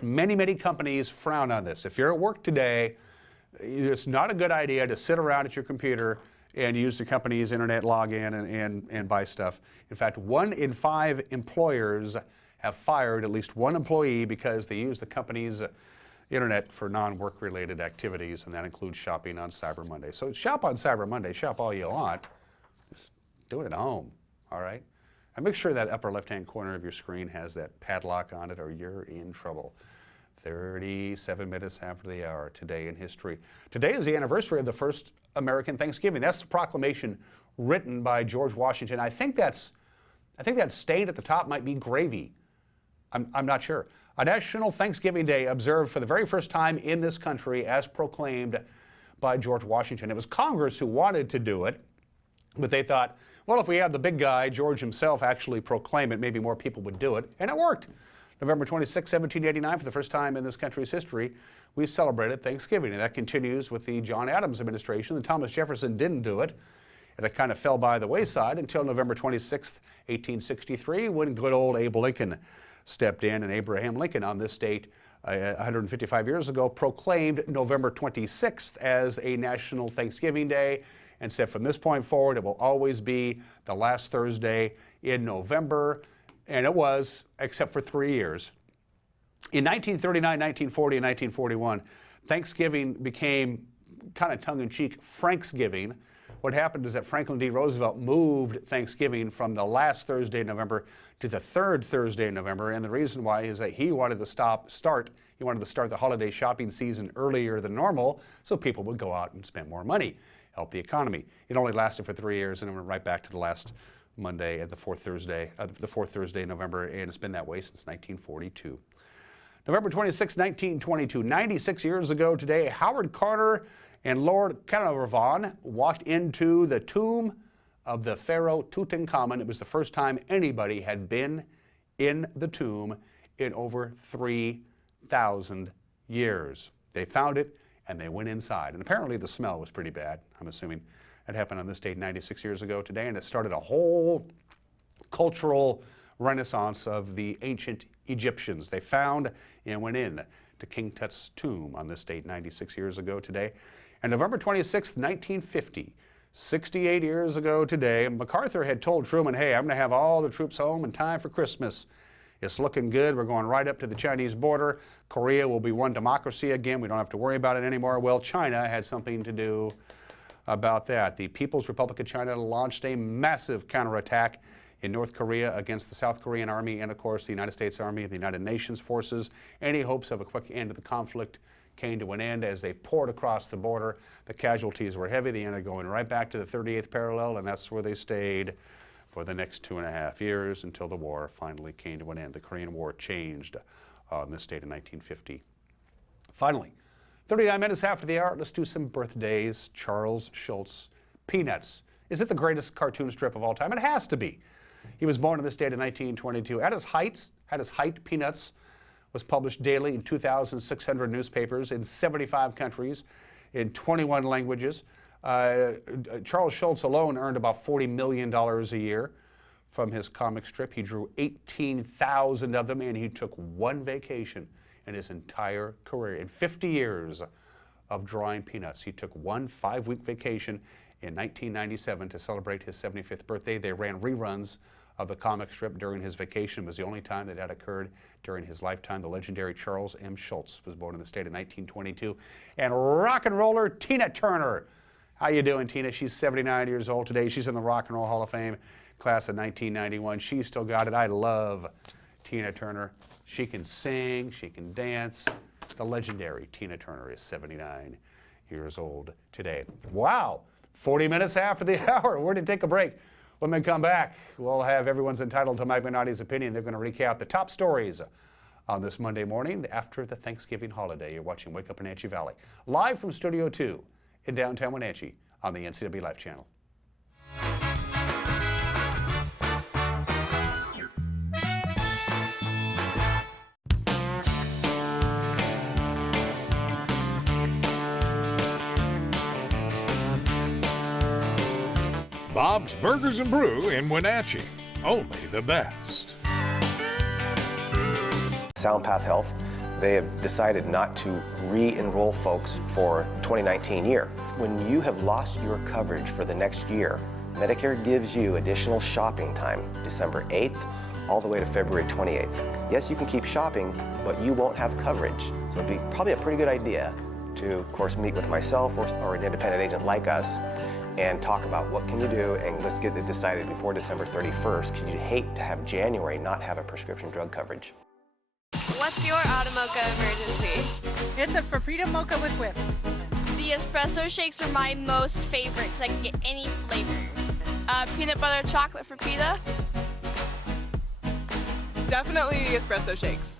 many companies frown on this. If you're at work today, it's not a good idea to sit around at your computer and use the company's internet login and buy stuff. In fact, 1 in 5 employers have fired at least one employee because they use the company's internet for non-work related activities, and that includes shopping on Cyber Monday. So shop on Cyber Monday, shop all you want, just do it at home, all right? And make sure that upper left-hand corner of your screen has that padlock on it or you're in trouble. 37 minutes after the hour, today in history. Today is the anniversary of the first American Thanksgiving. That's the proclamation written by George Washington. I think that stain at the top might be gravy. I'm not sure. A National Thanksgiving Day observed for the very first time in this country as proclaimed by George Washington. It was Congress who wanted to do it, but they thought, well, if we had the big guy, George himself, actually proclaim it, maybe more people would do it, and it worked. November 26, 1789, for the first time in this country's history, we celebrated Thanksgiving, and that continues with the John Adams administration. And Thomas Jefferson didn't do it, and it kind of fell by the wayside until November 26, 1863, when good old Abe Lincoln stepped in, and Abraham Lincoln on this date 155 years ago proclaimed November 26th as a National Thanksgiving Day and said from this point forward it will always be the last Thursday in November, and it was, except for 3 years. In 1939, 1940, and 1941, Thanksgiving became kind of tongue-in-cheek Franksgiving. What happened is that Franklin D. Roosevelt moved Thanksgiving from the last Thursday in November to the third Thursday in November, and the reason why is that he wanted to start the holiday shopping season earlier than normal so people would go out and spend more money, help the economy. It only lasted for 3 years, and it went right back to the last Monday at the fourth Thursday in November, and it's been that way since 1942. November 26, 1922, 96 years ago today, Howard Carter and Lord Carnarvon walked into the tomb of the pharaoh Tutankhamun. It was the first time anybody had been in the tomb in over 3,000 years. They found it and they went inside. And apparently the smell was pretty bad, I'm assuming. It happened on this date 96 years ago today, and it started a whole cultural renaissance of the ancient Egyptians. They found and went in to King Tut's tomb on this date 96 years ago today. And November 26, 1950, 68 years ago today, MacArthur had told Truman, hey, I'm going to have all the troops home in time for Christmas. It's looking good. We're going right up to the Chinese border. Korea will be one democracy again. We don't have to worry about it anymore. Well, China had something to do about that. The People's Republic of China launched a massive counterattack in North Korea against the South Korean Army and, of course, the United States Army and the United Nations forces. Any hopes of a quick end to the conflict came to an end as they poured across the border. The casualties were heavy. They ended up going right back to the 38th parallel, and that's where they stayed for the next 2.5 years until the war finally came to an end. The Korean War changed on this date in 1950. Finally, 39 minutes after the hour, let's do some birthdays. Charles Schulz, Peanuts. Is it the greatest cartoon strip of all time? It has to be. He was born on this date in 1922. At his height, Peanuts was published daily in 2,600 newspapers in 75 countries in 21 languages. Charles Schulz alone earned about $40 million a year from his comic strip. He drew 18,000 of them, and he took one vacation in his entire career. In 50 years of drawing peanuts, he took one 5-week vacation in 1997 to celebrate his 75th birthday. They ran reruns of the comic strip during his vacation. It was the only time that occurred during his lifetime. The legendary Charles M. Schulz was born in the state in 1922. And rock and roller Tina Turner. How you doing, Tina? She's 79 years old today. She's in the Rock and Roll Hall of Fame class of 1991. She's still got it. I love Tina Turner. She can sing, she can dance. The legendary Tina Turner is 79 years old today. Wow, 40 minutes after the hour. We're going to take a break. When we come back, we'll have Everyone's Entitled to Mike Minotti's Opinion. They're going to recap the top stories on this Monday morning after the Thanksgiving holiday. You're watching Wake Up Wenatchee Valley, live from Studio 2 in downtown Wenatchee on the NCW Life channel. Bob's Burgers and Brew in Wenatchee. Only the best. SoundPath Health, they have decided not to re-enroll folks for 2019 year. When you have lost your coverage for the next year, Medicare gives you additional shopping time, December 8th all the way to February 28th. Yes, you can keep shopping, but you won't have coverage. So it'd be probably a pretty good idea to, of course, meet with myself or an independent agent like us and talk about what can you do, and let's get it decided before December 31st, because you'd hate to have January not have a prescription drug coverage. What's your auto mocha emergency? It's a Paprika mocha with whip. The espresso shakes are my most favorite because I can get any flavor. Peanut butter chocolate for pita. Definitely the espresso shakes.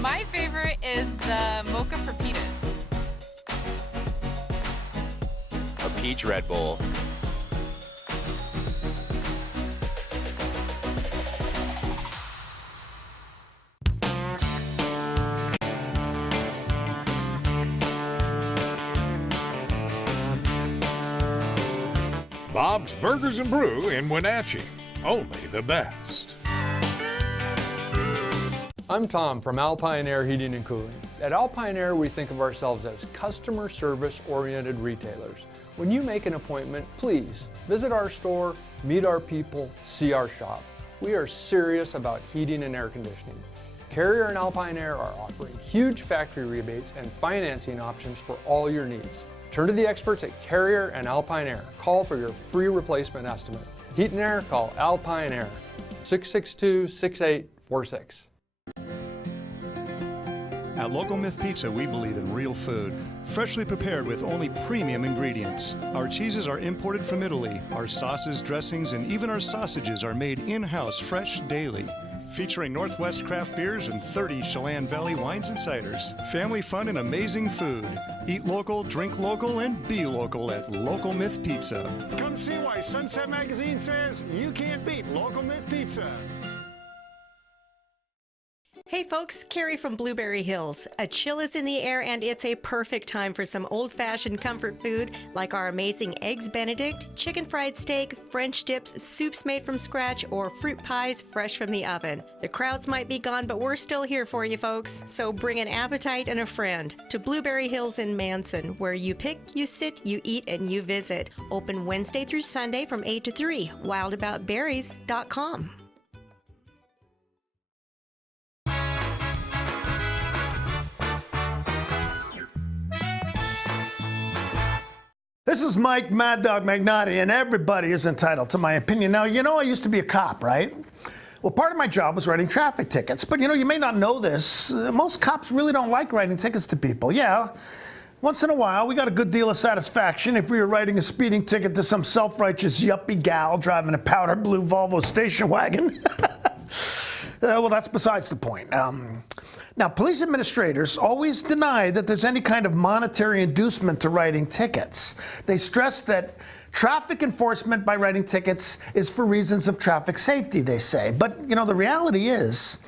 My favorite is the mocha for pitas. A peach Red Bull. Bob's Burgers and Brew in Wenatchee. Only the best. I'm Tom from Alpine Air Heating and Cooling. At Alpine Air, we think of ourselves as customer service-oriented retailers. When you make an appointment, please visit our store, meet our people, see our shop. We are serious about heating and air conditioning. Carrier and Alpine Air are offering huge factory rebates and financing options for all your needs. Turn to the experts at Carrier and Alpine Air. Call for your free replacement estimate. Heat and air, call Alpine Air, 662-6846. At Local Myth Pizza, we believe in real food, freshly prepared with only premium ingredients. Our cheeses are imported from Italy. Our sauces, dressings, and even our sausages are made in-house fresh daily. Featuring Northwest craft beers and 30 Chelan Valley wines and ciders. Family fun and amazing food. Eat local, drink local, and be local at Local Myth Pizza. Come see why Sunset Magazine says you can't beat Local Myth Pizza. Hey folks, Carrie from Blueberry Hills. A chill is in the air and it's a perfect time for some old-fashioned comfort food like our amazing Eggs Benedict, chicken fried steak, French dips, soups made from scratch, or fruit pies fresh from the oven. The crowds might be gone, but we're still here for you folks. So bring an appetite and a friend to Blueberry Hills in Manson, where you pick, you sit, you eat, and you visit. Open Wednesday through Sunday from 8 to 3. wildaboutberries.com. This is Mike Mad Dog Magnotti, and everybody is entitled to my opinion. Now, you know I used to be a cop, right? Well, part of my job was writing traffic tickets. But, you know, you may not know this. Most cops really don't like writing tickets to people. Yeah, once in a while, we got a good deal of satisfaction if we were writing a speeding ticket to some self-righteous yuppie gal driving a powder blue Volvo station wagon. Well, that's besides the point. Now, police administrators always deny that there's any kind of monetary inducement to writing tickets. They stress that traffic enforcement by writing tickets is for reasons of traffic safety, they say. But, you know, the reality is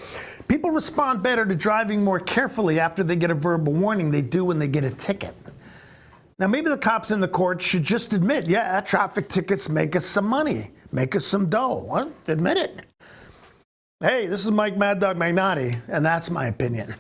People respond better to driving more carefully after they get a verbal warning they do when they get a ticket. Now, maybe the cops in the court should just admit, yeah, traffic tickets make us some money, make us some dough. Well, admit it. Hey, this is Mike Mad Dog Magnotti, and that's my opinion.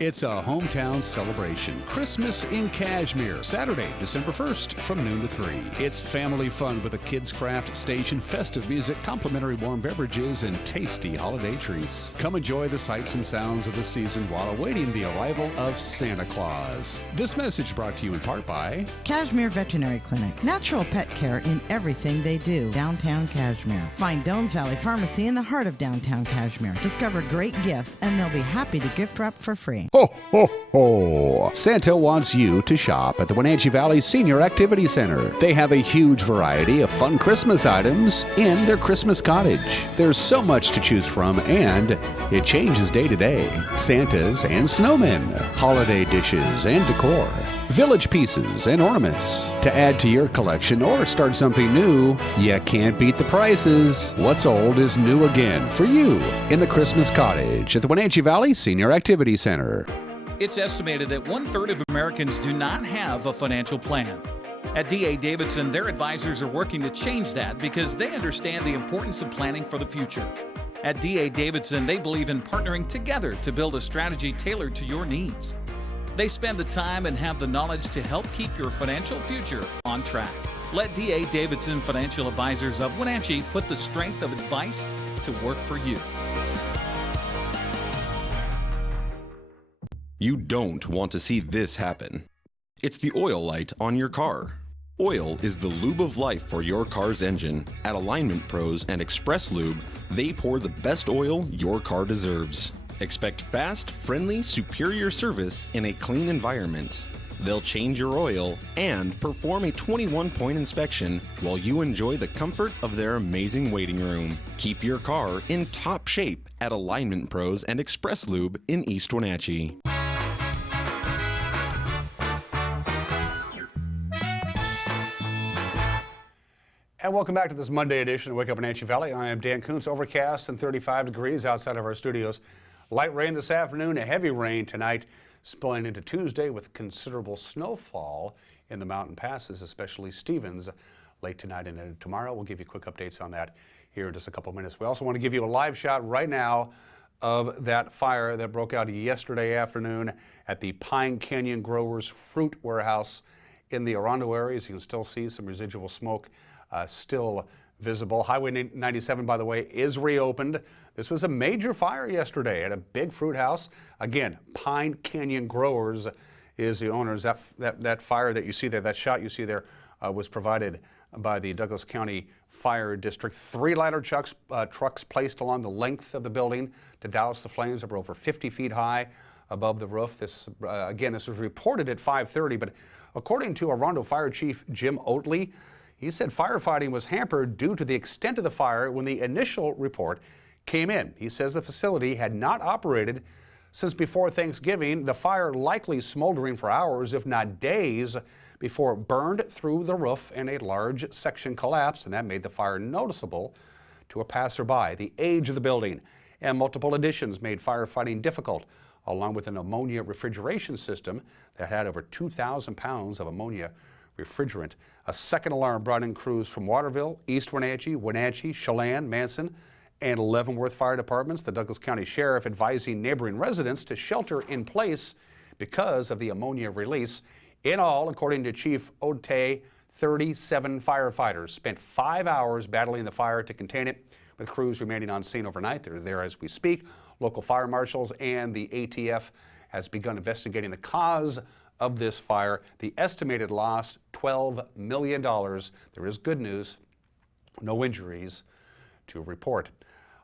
It's a hometown celebration. Christmas in Cashmere, Saturday, December 1st from noon to 3. It's family fun with a kids' craft station, festive music, complimentary warm beverages, and tasty holiday treats. Come enjoy the sights and sounds of the season while awaiting the arrival of Santa Claus. This message brought to you in part by Cashmere Veterinary Clinic. Natural pet care in everything they do. Downtown Cashmere. Find Dones Valley Pharmacy in the heart of downtown Cashmere. Discover great gifts, and they'll be happy to gift wrap for free. Ho, ho, ho! Santa wants you to shop at the Wenatchee Valley Senior Activity Center. They have a huge variety of fun Christmas items in their Christmas cottage. There's so much to choose from, and it changes day to day. Santas and snowmen, holiday dishes and decor, village pieces and ornaments. To add to your collection or start something new, you can't beat the prices. What's old is new again for you in the Christmas cottage at the Wenatchee Valley Senior Activity Center. It's estimated that 1/3 of Americans do not have a financial plan. At D.A. Davidson, their advisors are working to change that because they understand the importance of planning for the future. At D.A. Davidson, they believe in partnering together to build a strategy tailored to your needs. They spend the time and have the knowledge to help keep your financial future on track. Let D.A. Davidson Financial Advisors of Wenatchee put the strength of advice to work for you. You don't want to see this happen. It's the oil light on your car. Oil is the lube of life for your car's engine. At Alignment Pros and Express Lube, they pour the best oil your car deserves. Expect fast, friendly, superior service in a clean environment. They'll change your oil and perform a 21-point inspection while you enjoy the comfort of their amazing waiting room. Keep your car in top shape at Alignment Pros and Express Lube in East Wenatchee. And welcome back to this Monday edition of Wake Up Wenatchee Valley. I am Dan Kuntz. Overcast and 35 degrees outside of our studios. Light rain this afternoon, a heavy rain tonight, spilling into Tuesday with considerable snowfall in the mountain passes, especially Stevens, late tonight and into tomorrow. We'll give you quick updates on that here in just a couple minutes. We also want to give you a live shot right now of that fire that broke out yesterday afternoon at the Pine Canyon Growers Fruit Warehouse in the Orondo area. As you can still see some residual smoke still visible. Highway 97, by the way, is reopened. This was a major fire yesterday at a big fruit house. Again, Pine Canyon Growers is the owners. That fire that you see there, that shot you see there, was provided by the Douglas County Fire District. 3 ladder trucks placed along the length of the building to douse the flames that were over 50 feet high above the roof. This, again, this was reported at 5:30, but according to Orondo Fire Chief Jim Oatley, he said firefighting was hampered due to the extent of the fire when the initial report came in. He says the facility had not operated since before Thanksgiving. The fire likely smoldering for hours, if not days, before it burned through the roof and a large section collapsed, and that made the fire noticeable to a passerby. The age of the building and multiple additions made firefighting difficult, along with an ammonia refrigeration system that had over 2,000 pounds of ammonia refrigerant. A second alarm brought in crews from Waterville, East Wenatchee, Wenatchee, Chelan, Manson, and Leavenworth fire departments. The Douglas County Sheriff advising neighboring residents to shelter in place because of the ammonia release. In all, according to Chief Ote, 37 firefighters spent 5 hours battling the fire to contain it, with crews remaining on scene overnight. They're there as we speak. Local fire marshals and the ATF has begun investigating the cause of this fire. The estimated loss, $12 million. There is good news, no injuries to report.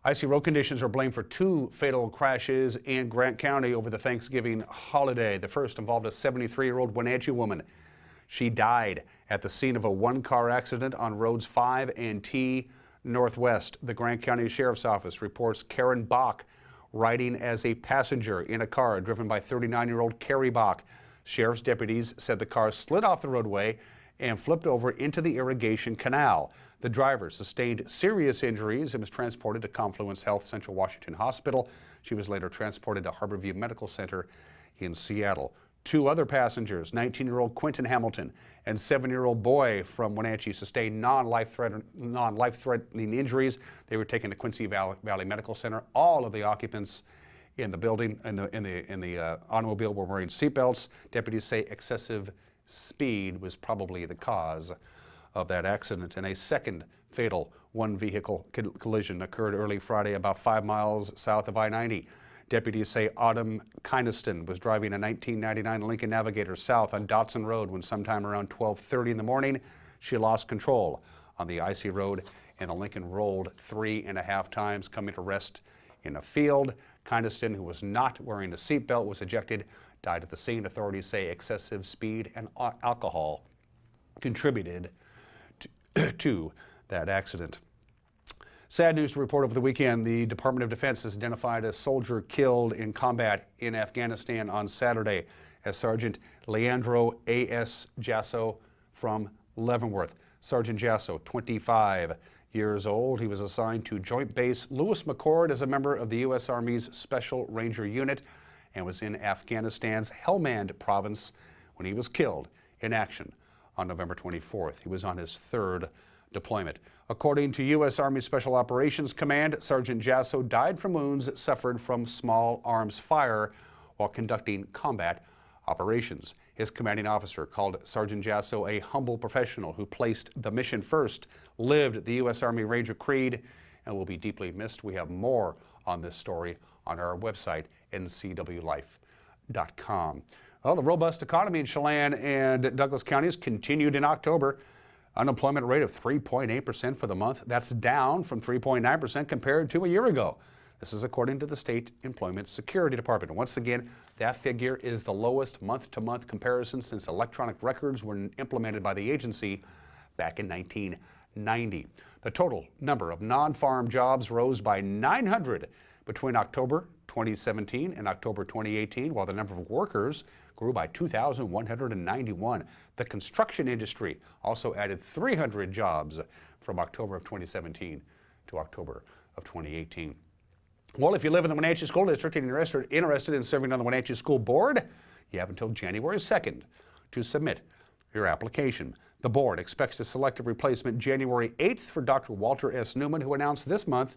Icy road conditions are blamed for 2 fatal crashes in Grant County over the Thanksgiving holiday. The first involved a 73-year-old Wenatchee woman. She died at the scene of a 1-car accident on roads 5 and T Northwest. The Grant County Sheriff's Office reports Karen Bach riding as a passenger in a car driven by 39-year-old Carrie Bach. Sheriff's deputies said the car slid off the roadway and flipped over into the irrigation canal. The driver sustained serious injuries and was transported to Confluence Health Central Washington Hospital. She was later transported to Harborview Medical Center in Seattle. 2 other passengers, 19-year-old Quentin Hamilton and 7-year-old boy from Wenatchee, sustained non-life-threatening injuries. They were taken to Quincy Valley Medical Center. All of the occupants in the building, in the automobile, were wearing seatbelts. Deputies say excessive speed was probably the cause of that accident. And a second fatal one-vehicle collision occurred early Friday about 5 miles south of I-90. Deputies say Autumn Kynaston was driving a 1999 Lincoln Navigator south on Dotson Road when sometime around 12:30 in the morning, she lost control on the icy road and the Lincoln rolled 3.5 times, coming to rest in a field. Kynaston, who was not wearing a seatbelt, was ejected, died at the scene. Authorities say excessive speed and alcohol contributed to that accident. Sad news to report over the weekend. The Department of Defense has identified a soldier killed in combat in Afghanistan on Saturday as Sergeant Leandro A.S. Jasso from Leavenworth. Sergeant Jasso, 25 years old. He was assigned to Joint Base Lewis McChord as a member of the U.S. Army's Special Ranger Unit and was in Afghanistan's Helmand province when he was killed in action on November 24th. He was on his 3rd deployment. According to U.S. Army Special Operations Command, Sergeant Jasso died from wounds suffered from small arms fire while conducting combat operations. His commanding officer called Sergeant Jasso a humble professional who placed the mission first, lived the U.S. Army Ranger creed, and will be deeply missed. We have more on this story on our website, ncwlife.com. Well, the robust economy in Chelan and Douglas counties continued in October. Unemployment rate of 3.8% for the month. That's down from 3.9% compared to a year ago. This is according to the State Employment Security Department. Once again, that figure is the lowest month-to-month comparison since electronic records were implemented by the agency back in 1990. The total number of non-farm jobs rose by 900 between October 2017 and October 2018, while the number of workers grew by 2,191. The construction industry also added 300 jobs from October of 2017 to October of 2018. Well, if you live in the Wenatchee School District and you're interested in serving on the Wenatchee School Board, you have until January 2nd to submit your application. The board expects to select a replacement January 8th for Dr. Walter S. Newman, who announced this month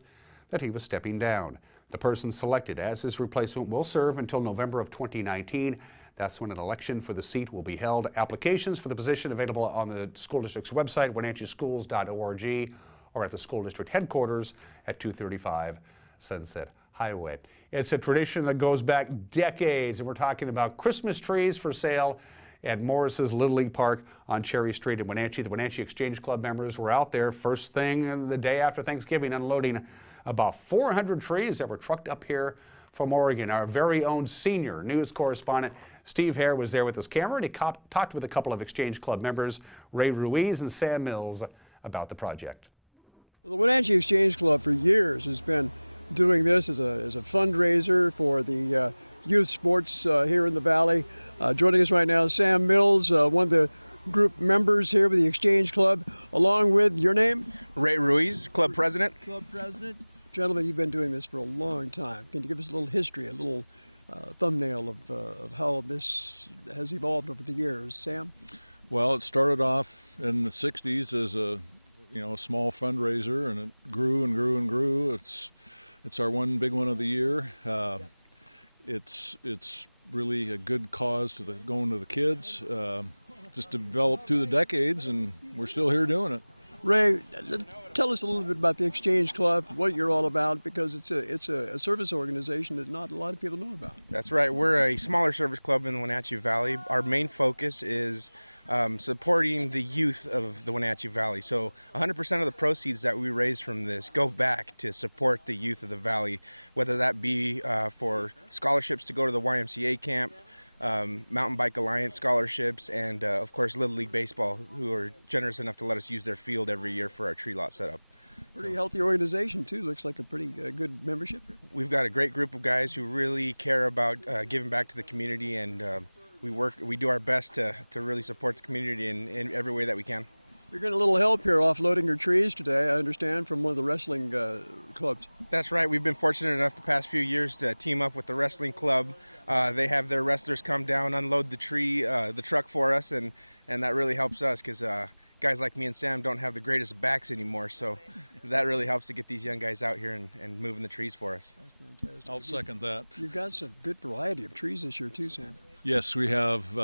that he was stepping down. The person selected as his replacement will serve until November of 2019. That's when an election for the seat will be held. Applications for the position available on the school district's website, wenatcheeschools.org, or at the school district headquarters at 235 Sunset Highway. It's a tradition that goes back decades, and we're talking about Christmas trees for sale at Morris's Little League Park on Cherry Street in Wenatchee. The Wenatchee Exchange Club members were out there first thing the day after Thanksgiving unloading about 400 trees that were trucked up here from Oregon. Our very own senior news correspondent Steve Hare was there with his camera, and he talked with a couple of Exchange Club members, Ray Ruiz and Sam Mills, about the project. Well, the Wenatchee Exchange Club for years has been doing this as a fundraiser for the youth sports here in the Valley. Joining us right now is Sam Mills, one of the group members here with the Exchange Club, along with your name? Ray Ruiz, club president. Club president. Gentlemen, you've been doing this for a long time. Can you give us a little history, a little thumbnail of how this has evolved over the years? Sam? Well, it started off in the 60s as a small fundraiser, and it grew and grew and grew. It's our one big one of the year. It's really a good cause going to the kids. Just developed through the decades, and we're still here doing it. Ray, tell us a little bit about the Exchange Club, what you're all about, because it's a service organization that not a lot of people know about. That's right. We're a smaller service club in the Wenatchee Valley. Our main focus is supporting the youth of the Wenatchee Valley. So 100% of the proceeds that we raise from this go back to support the youth of the Valley, whether that be for scholarships to go to the YMCA camp, Mountain Bike Alliance scholarships, and of course Little League Baseball, who are generous enough to let us use their field every year for our tree lot setup. Pretty healthy organization too. Looks like a pretty good membership here. We've got a great group of guys who really care about giving back to the community and we do our best to really support the community in every way that we can. You're getting a little help here offloading your trees today, I understand, from one of the wrestling clubs. That's right. We've been fortunate enough the past few years to team up with the wrestling club. They have their wrestlers come down, unload the truck for us, and that really helps us because guys like me and Sam don't have the greatest backs anymore. So that really helps to get these young guys out here and moving the trees for us. That's fantastic. I'll second that. You've got some good variety of trees this year too, Sam. Yes, we have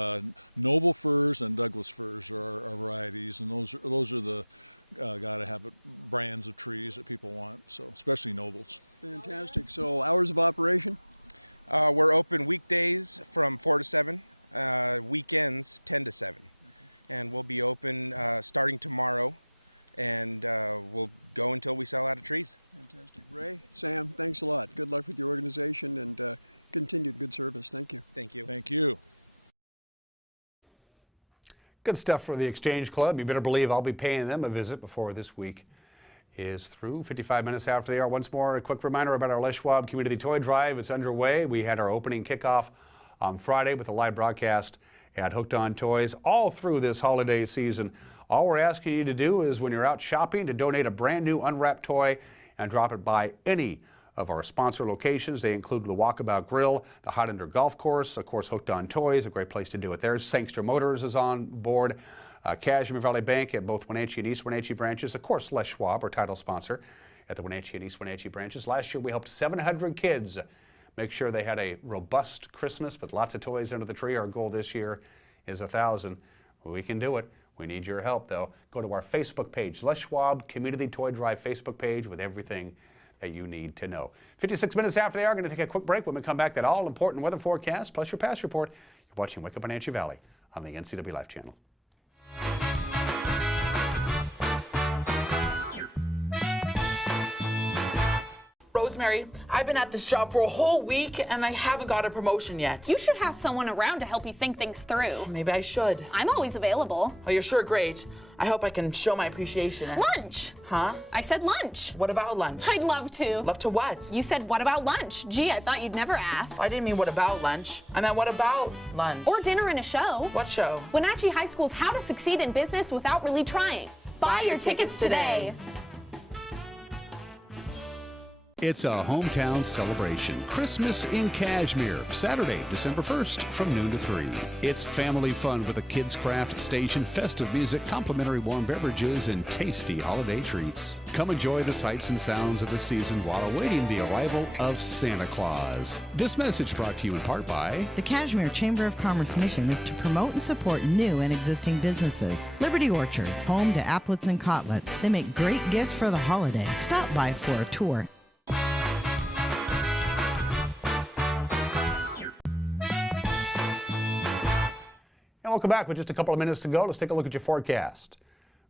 noble firs and Douglas firs are our varieties, and those are the gotta have it brands of trees that people want. So especially nobles. Fantastic. So hours of operation? We're open weekdays from 4 to 7, weekends 10 to 7, and we'll be open starting tomorrow, and we'll go until we sell out of trees. Fantastic. Ray, Sam, thanks a lot. Good luck with your organization and continued good service. Thank you. Thank you. Thank you. Good stuff for the Exchange Club. You better believe I'll be paying them a visit before this week is through. 55 minutes after they are. Once more, a quick reminder about our Les Schwab Community Toy Drive. It's underway. We had our opening kickoff on Friday with a live broadcast at Hooked on Toys all through this holiday season. All we're asking you to do is when you're out shopping to donate a brand new unwrapped toy and drop it by any of our sponsor locations. They include the Walkabout Grill, the Hot Under Golf Course, of course Hooked on Toys, a great place to do it there. Sangster Motors is on board. Cashmere Valley Bank at both Wenatchee and East Wenatchee branches. Of course, Les Schwab, our title sponsor at the Wenatchee and East Wenatchee branches. Last year we helped 700 kids make sure they had a robust Christmas with lots of toys under the tree. Our goal this year is 1,000. We can do it. We need your help though. Go to our Facebook page, Les Schwab Community Toy Drive Facebook page with everything that you need to know. 56 minutes after they are going to take a quick break. When we come back, that all-important weather forecast plus your past report. You're watching Wake Up Wenatchee Valley on the NCW Life channel. Rosemary, I've been at this job for a whole week and I haven't got a promotion yet. You should have someone around to help you think things through. Maybe I should. I'm always available. Oh, you're sure great. I hope I can show my appreciation. Lunch! Huh? I said lunch. What about lunch? I'd love to. Love to what? You said, what about lunch? Gee, I thought you'd never ask. I didn't mean what about lunch. I meant what about lunch? Or dinner and a show. What show? Wenatchee High School's How to Succeed in Business Without Really Trying. Buy your tickets today. It's a hometown celebration. Christmas in Cashmere, Saturday, December 1st from noon to 3. It's family fun with a kids' craft station, festive music, complimentary warm beverages, and tasty holiday treats. Come enjoy the sights and sounds of the season while awaiting the arrival of Santa Claus. This message brought to you in part by the Cashmere Chamber of Commerce mission is to promote and support new and existing businesses. Liberty Orchards, home to applets and cotlets. They make great gifts for the holiday. Stop by for a tour. And welcome back with just a couple of minutes to go. Let's take a look at your forecast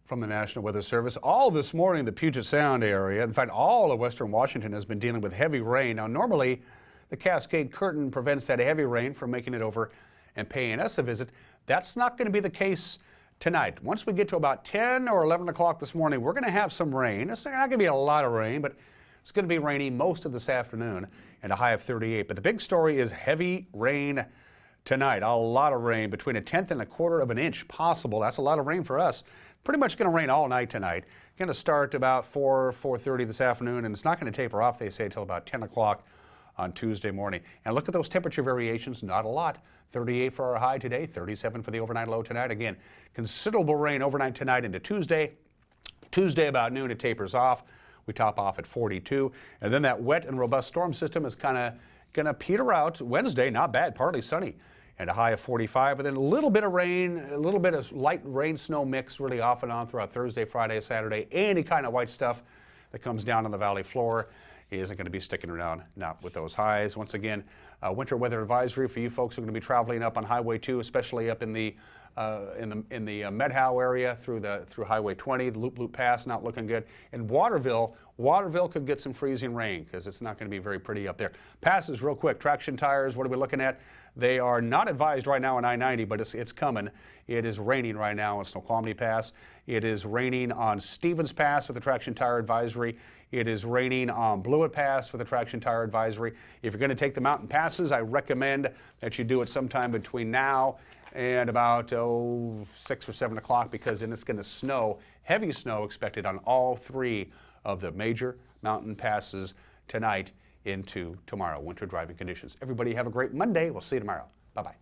from the National Weather Service. All this morning, the Puget Sound area, in fact, all of western Washington has been dealing with heavy rain. Now, normally, the Cascade Curtain prevents that heavy rain from making it over and paying us a visit. That's not going to be the case tonight. Once we get to about 10 or 11 o'clock this morning, we're going to have some rain. It's not going to be a lot of rain, but it's going to be rainy most of this afternoon and a high of 38. But the big story is heavy rain tonight. A lot of rain, between 1/10 and 1/4 of an inch possible. That's a lot of rain for us. Pretty much going to rain all night tonight. Going to start about 4:30 this afternoon, and it's not going to taper off, they say, until about 10 o'clock on Tuesday morning. And look at those temperature variations, not a lot. 38 for our high today, 37 for the overnight low tonight. Again, considerable rain overnight tonight into Tuesday. Tuesday about noon, it tapers off. We top off at 42. And then that wet and robust storm system is kind of going to peter out Wednesday. Not bad, partly sunny, and a high of 45. And then a little bit of rain, a little bit of light rain-snow mix really off and on throughout Thursday, Friday, Saturday. Any kind of white stuff that comes down on the valley floor isn't going to be sticking around, not with those highs. Once again, winter weather advisory for you folks who are going to be traveling up on Highway 2, especially up in the Medhow area through Highway 20, the Loop Pass, not looking good. And Waterville could get some freezing rain because it's not going to be very pretty up there. Passes real quick. Traction tires, what are we looking at? They are not advised right now on I-90, but it's coming. It is raining right now on Snoqualmie Pass. It is raining on Stevens Pass with a traction tire advisory. It is raining on Blewett Pass with a traction tire advisory. If you're going to take the mountain passes, I recommend that you do it sometime between now and about 6 or 7 o'clock, because then it's going to snow, heavy snow expected on all 3 of the major mountain passes tonight into tomorrow, winter driving conditions. Everybody have a great Monday. We'll see you tomorrow. Bye-bye.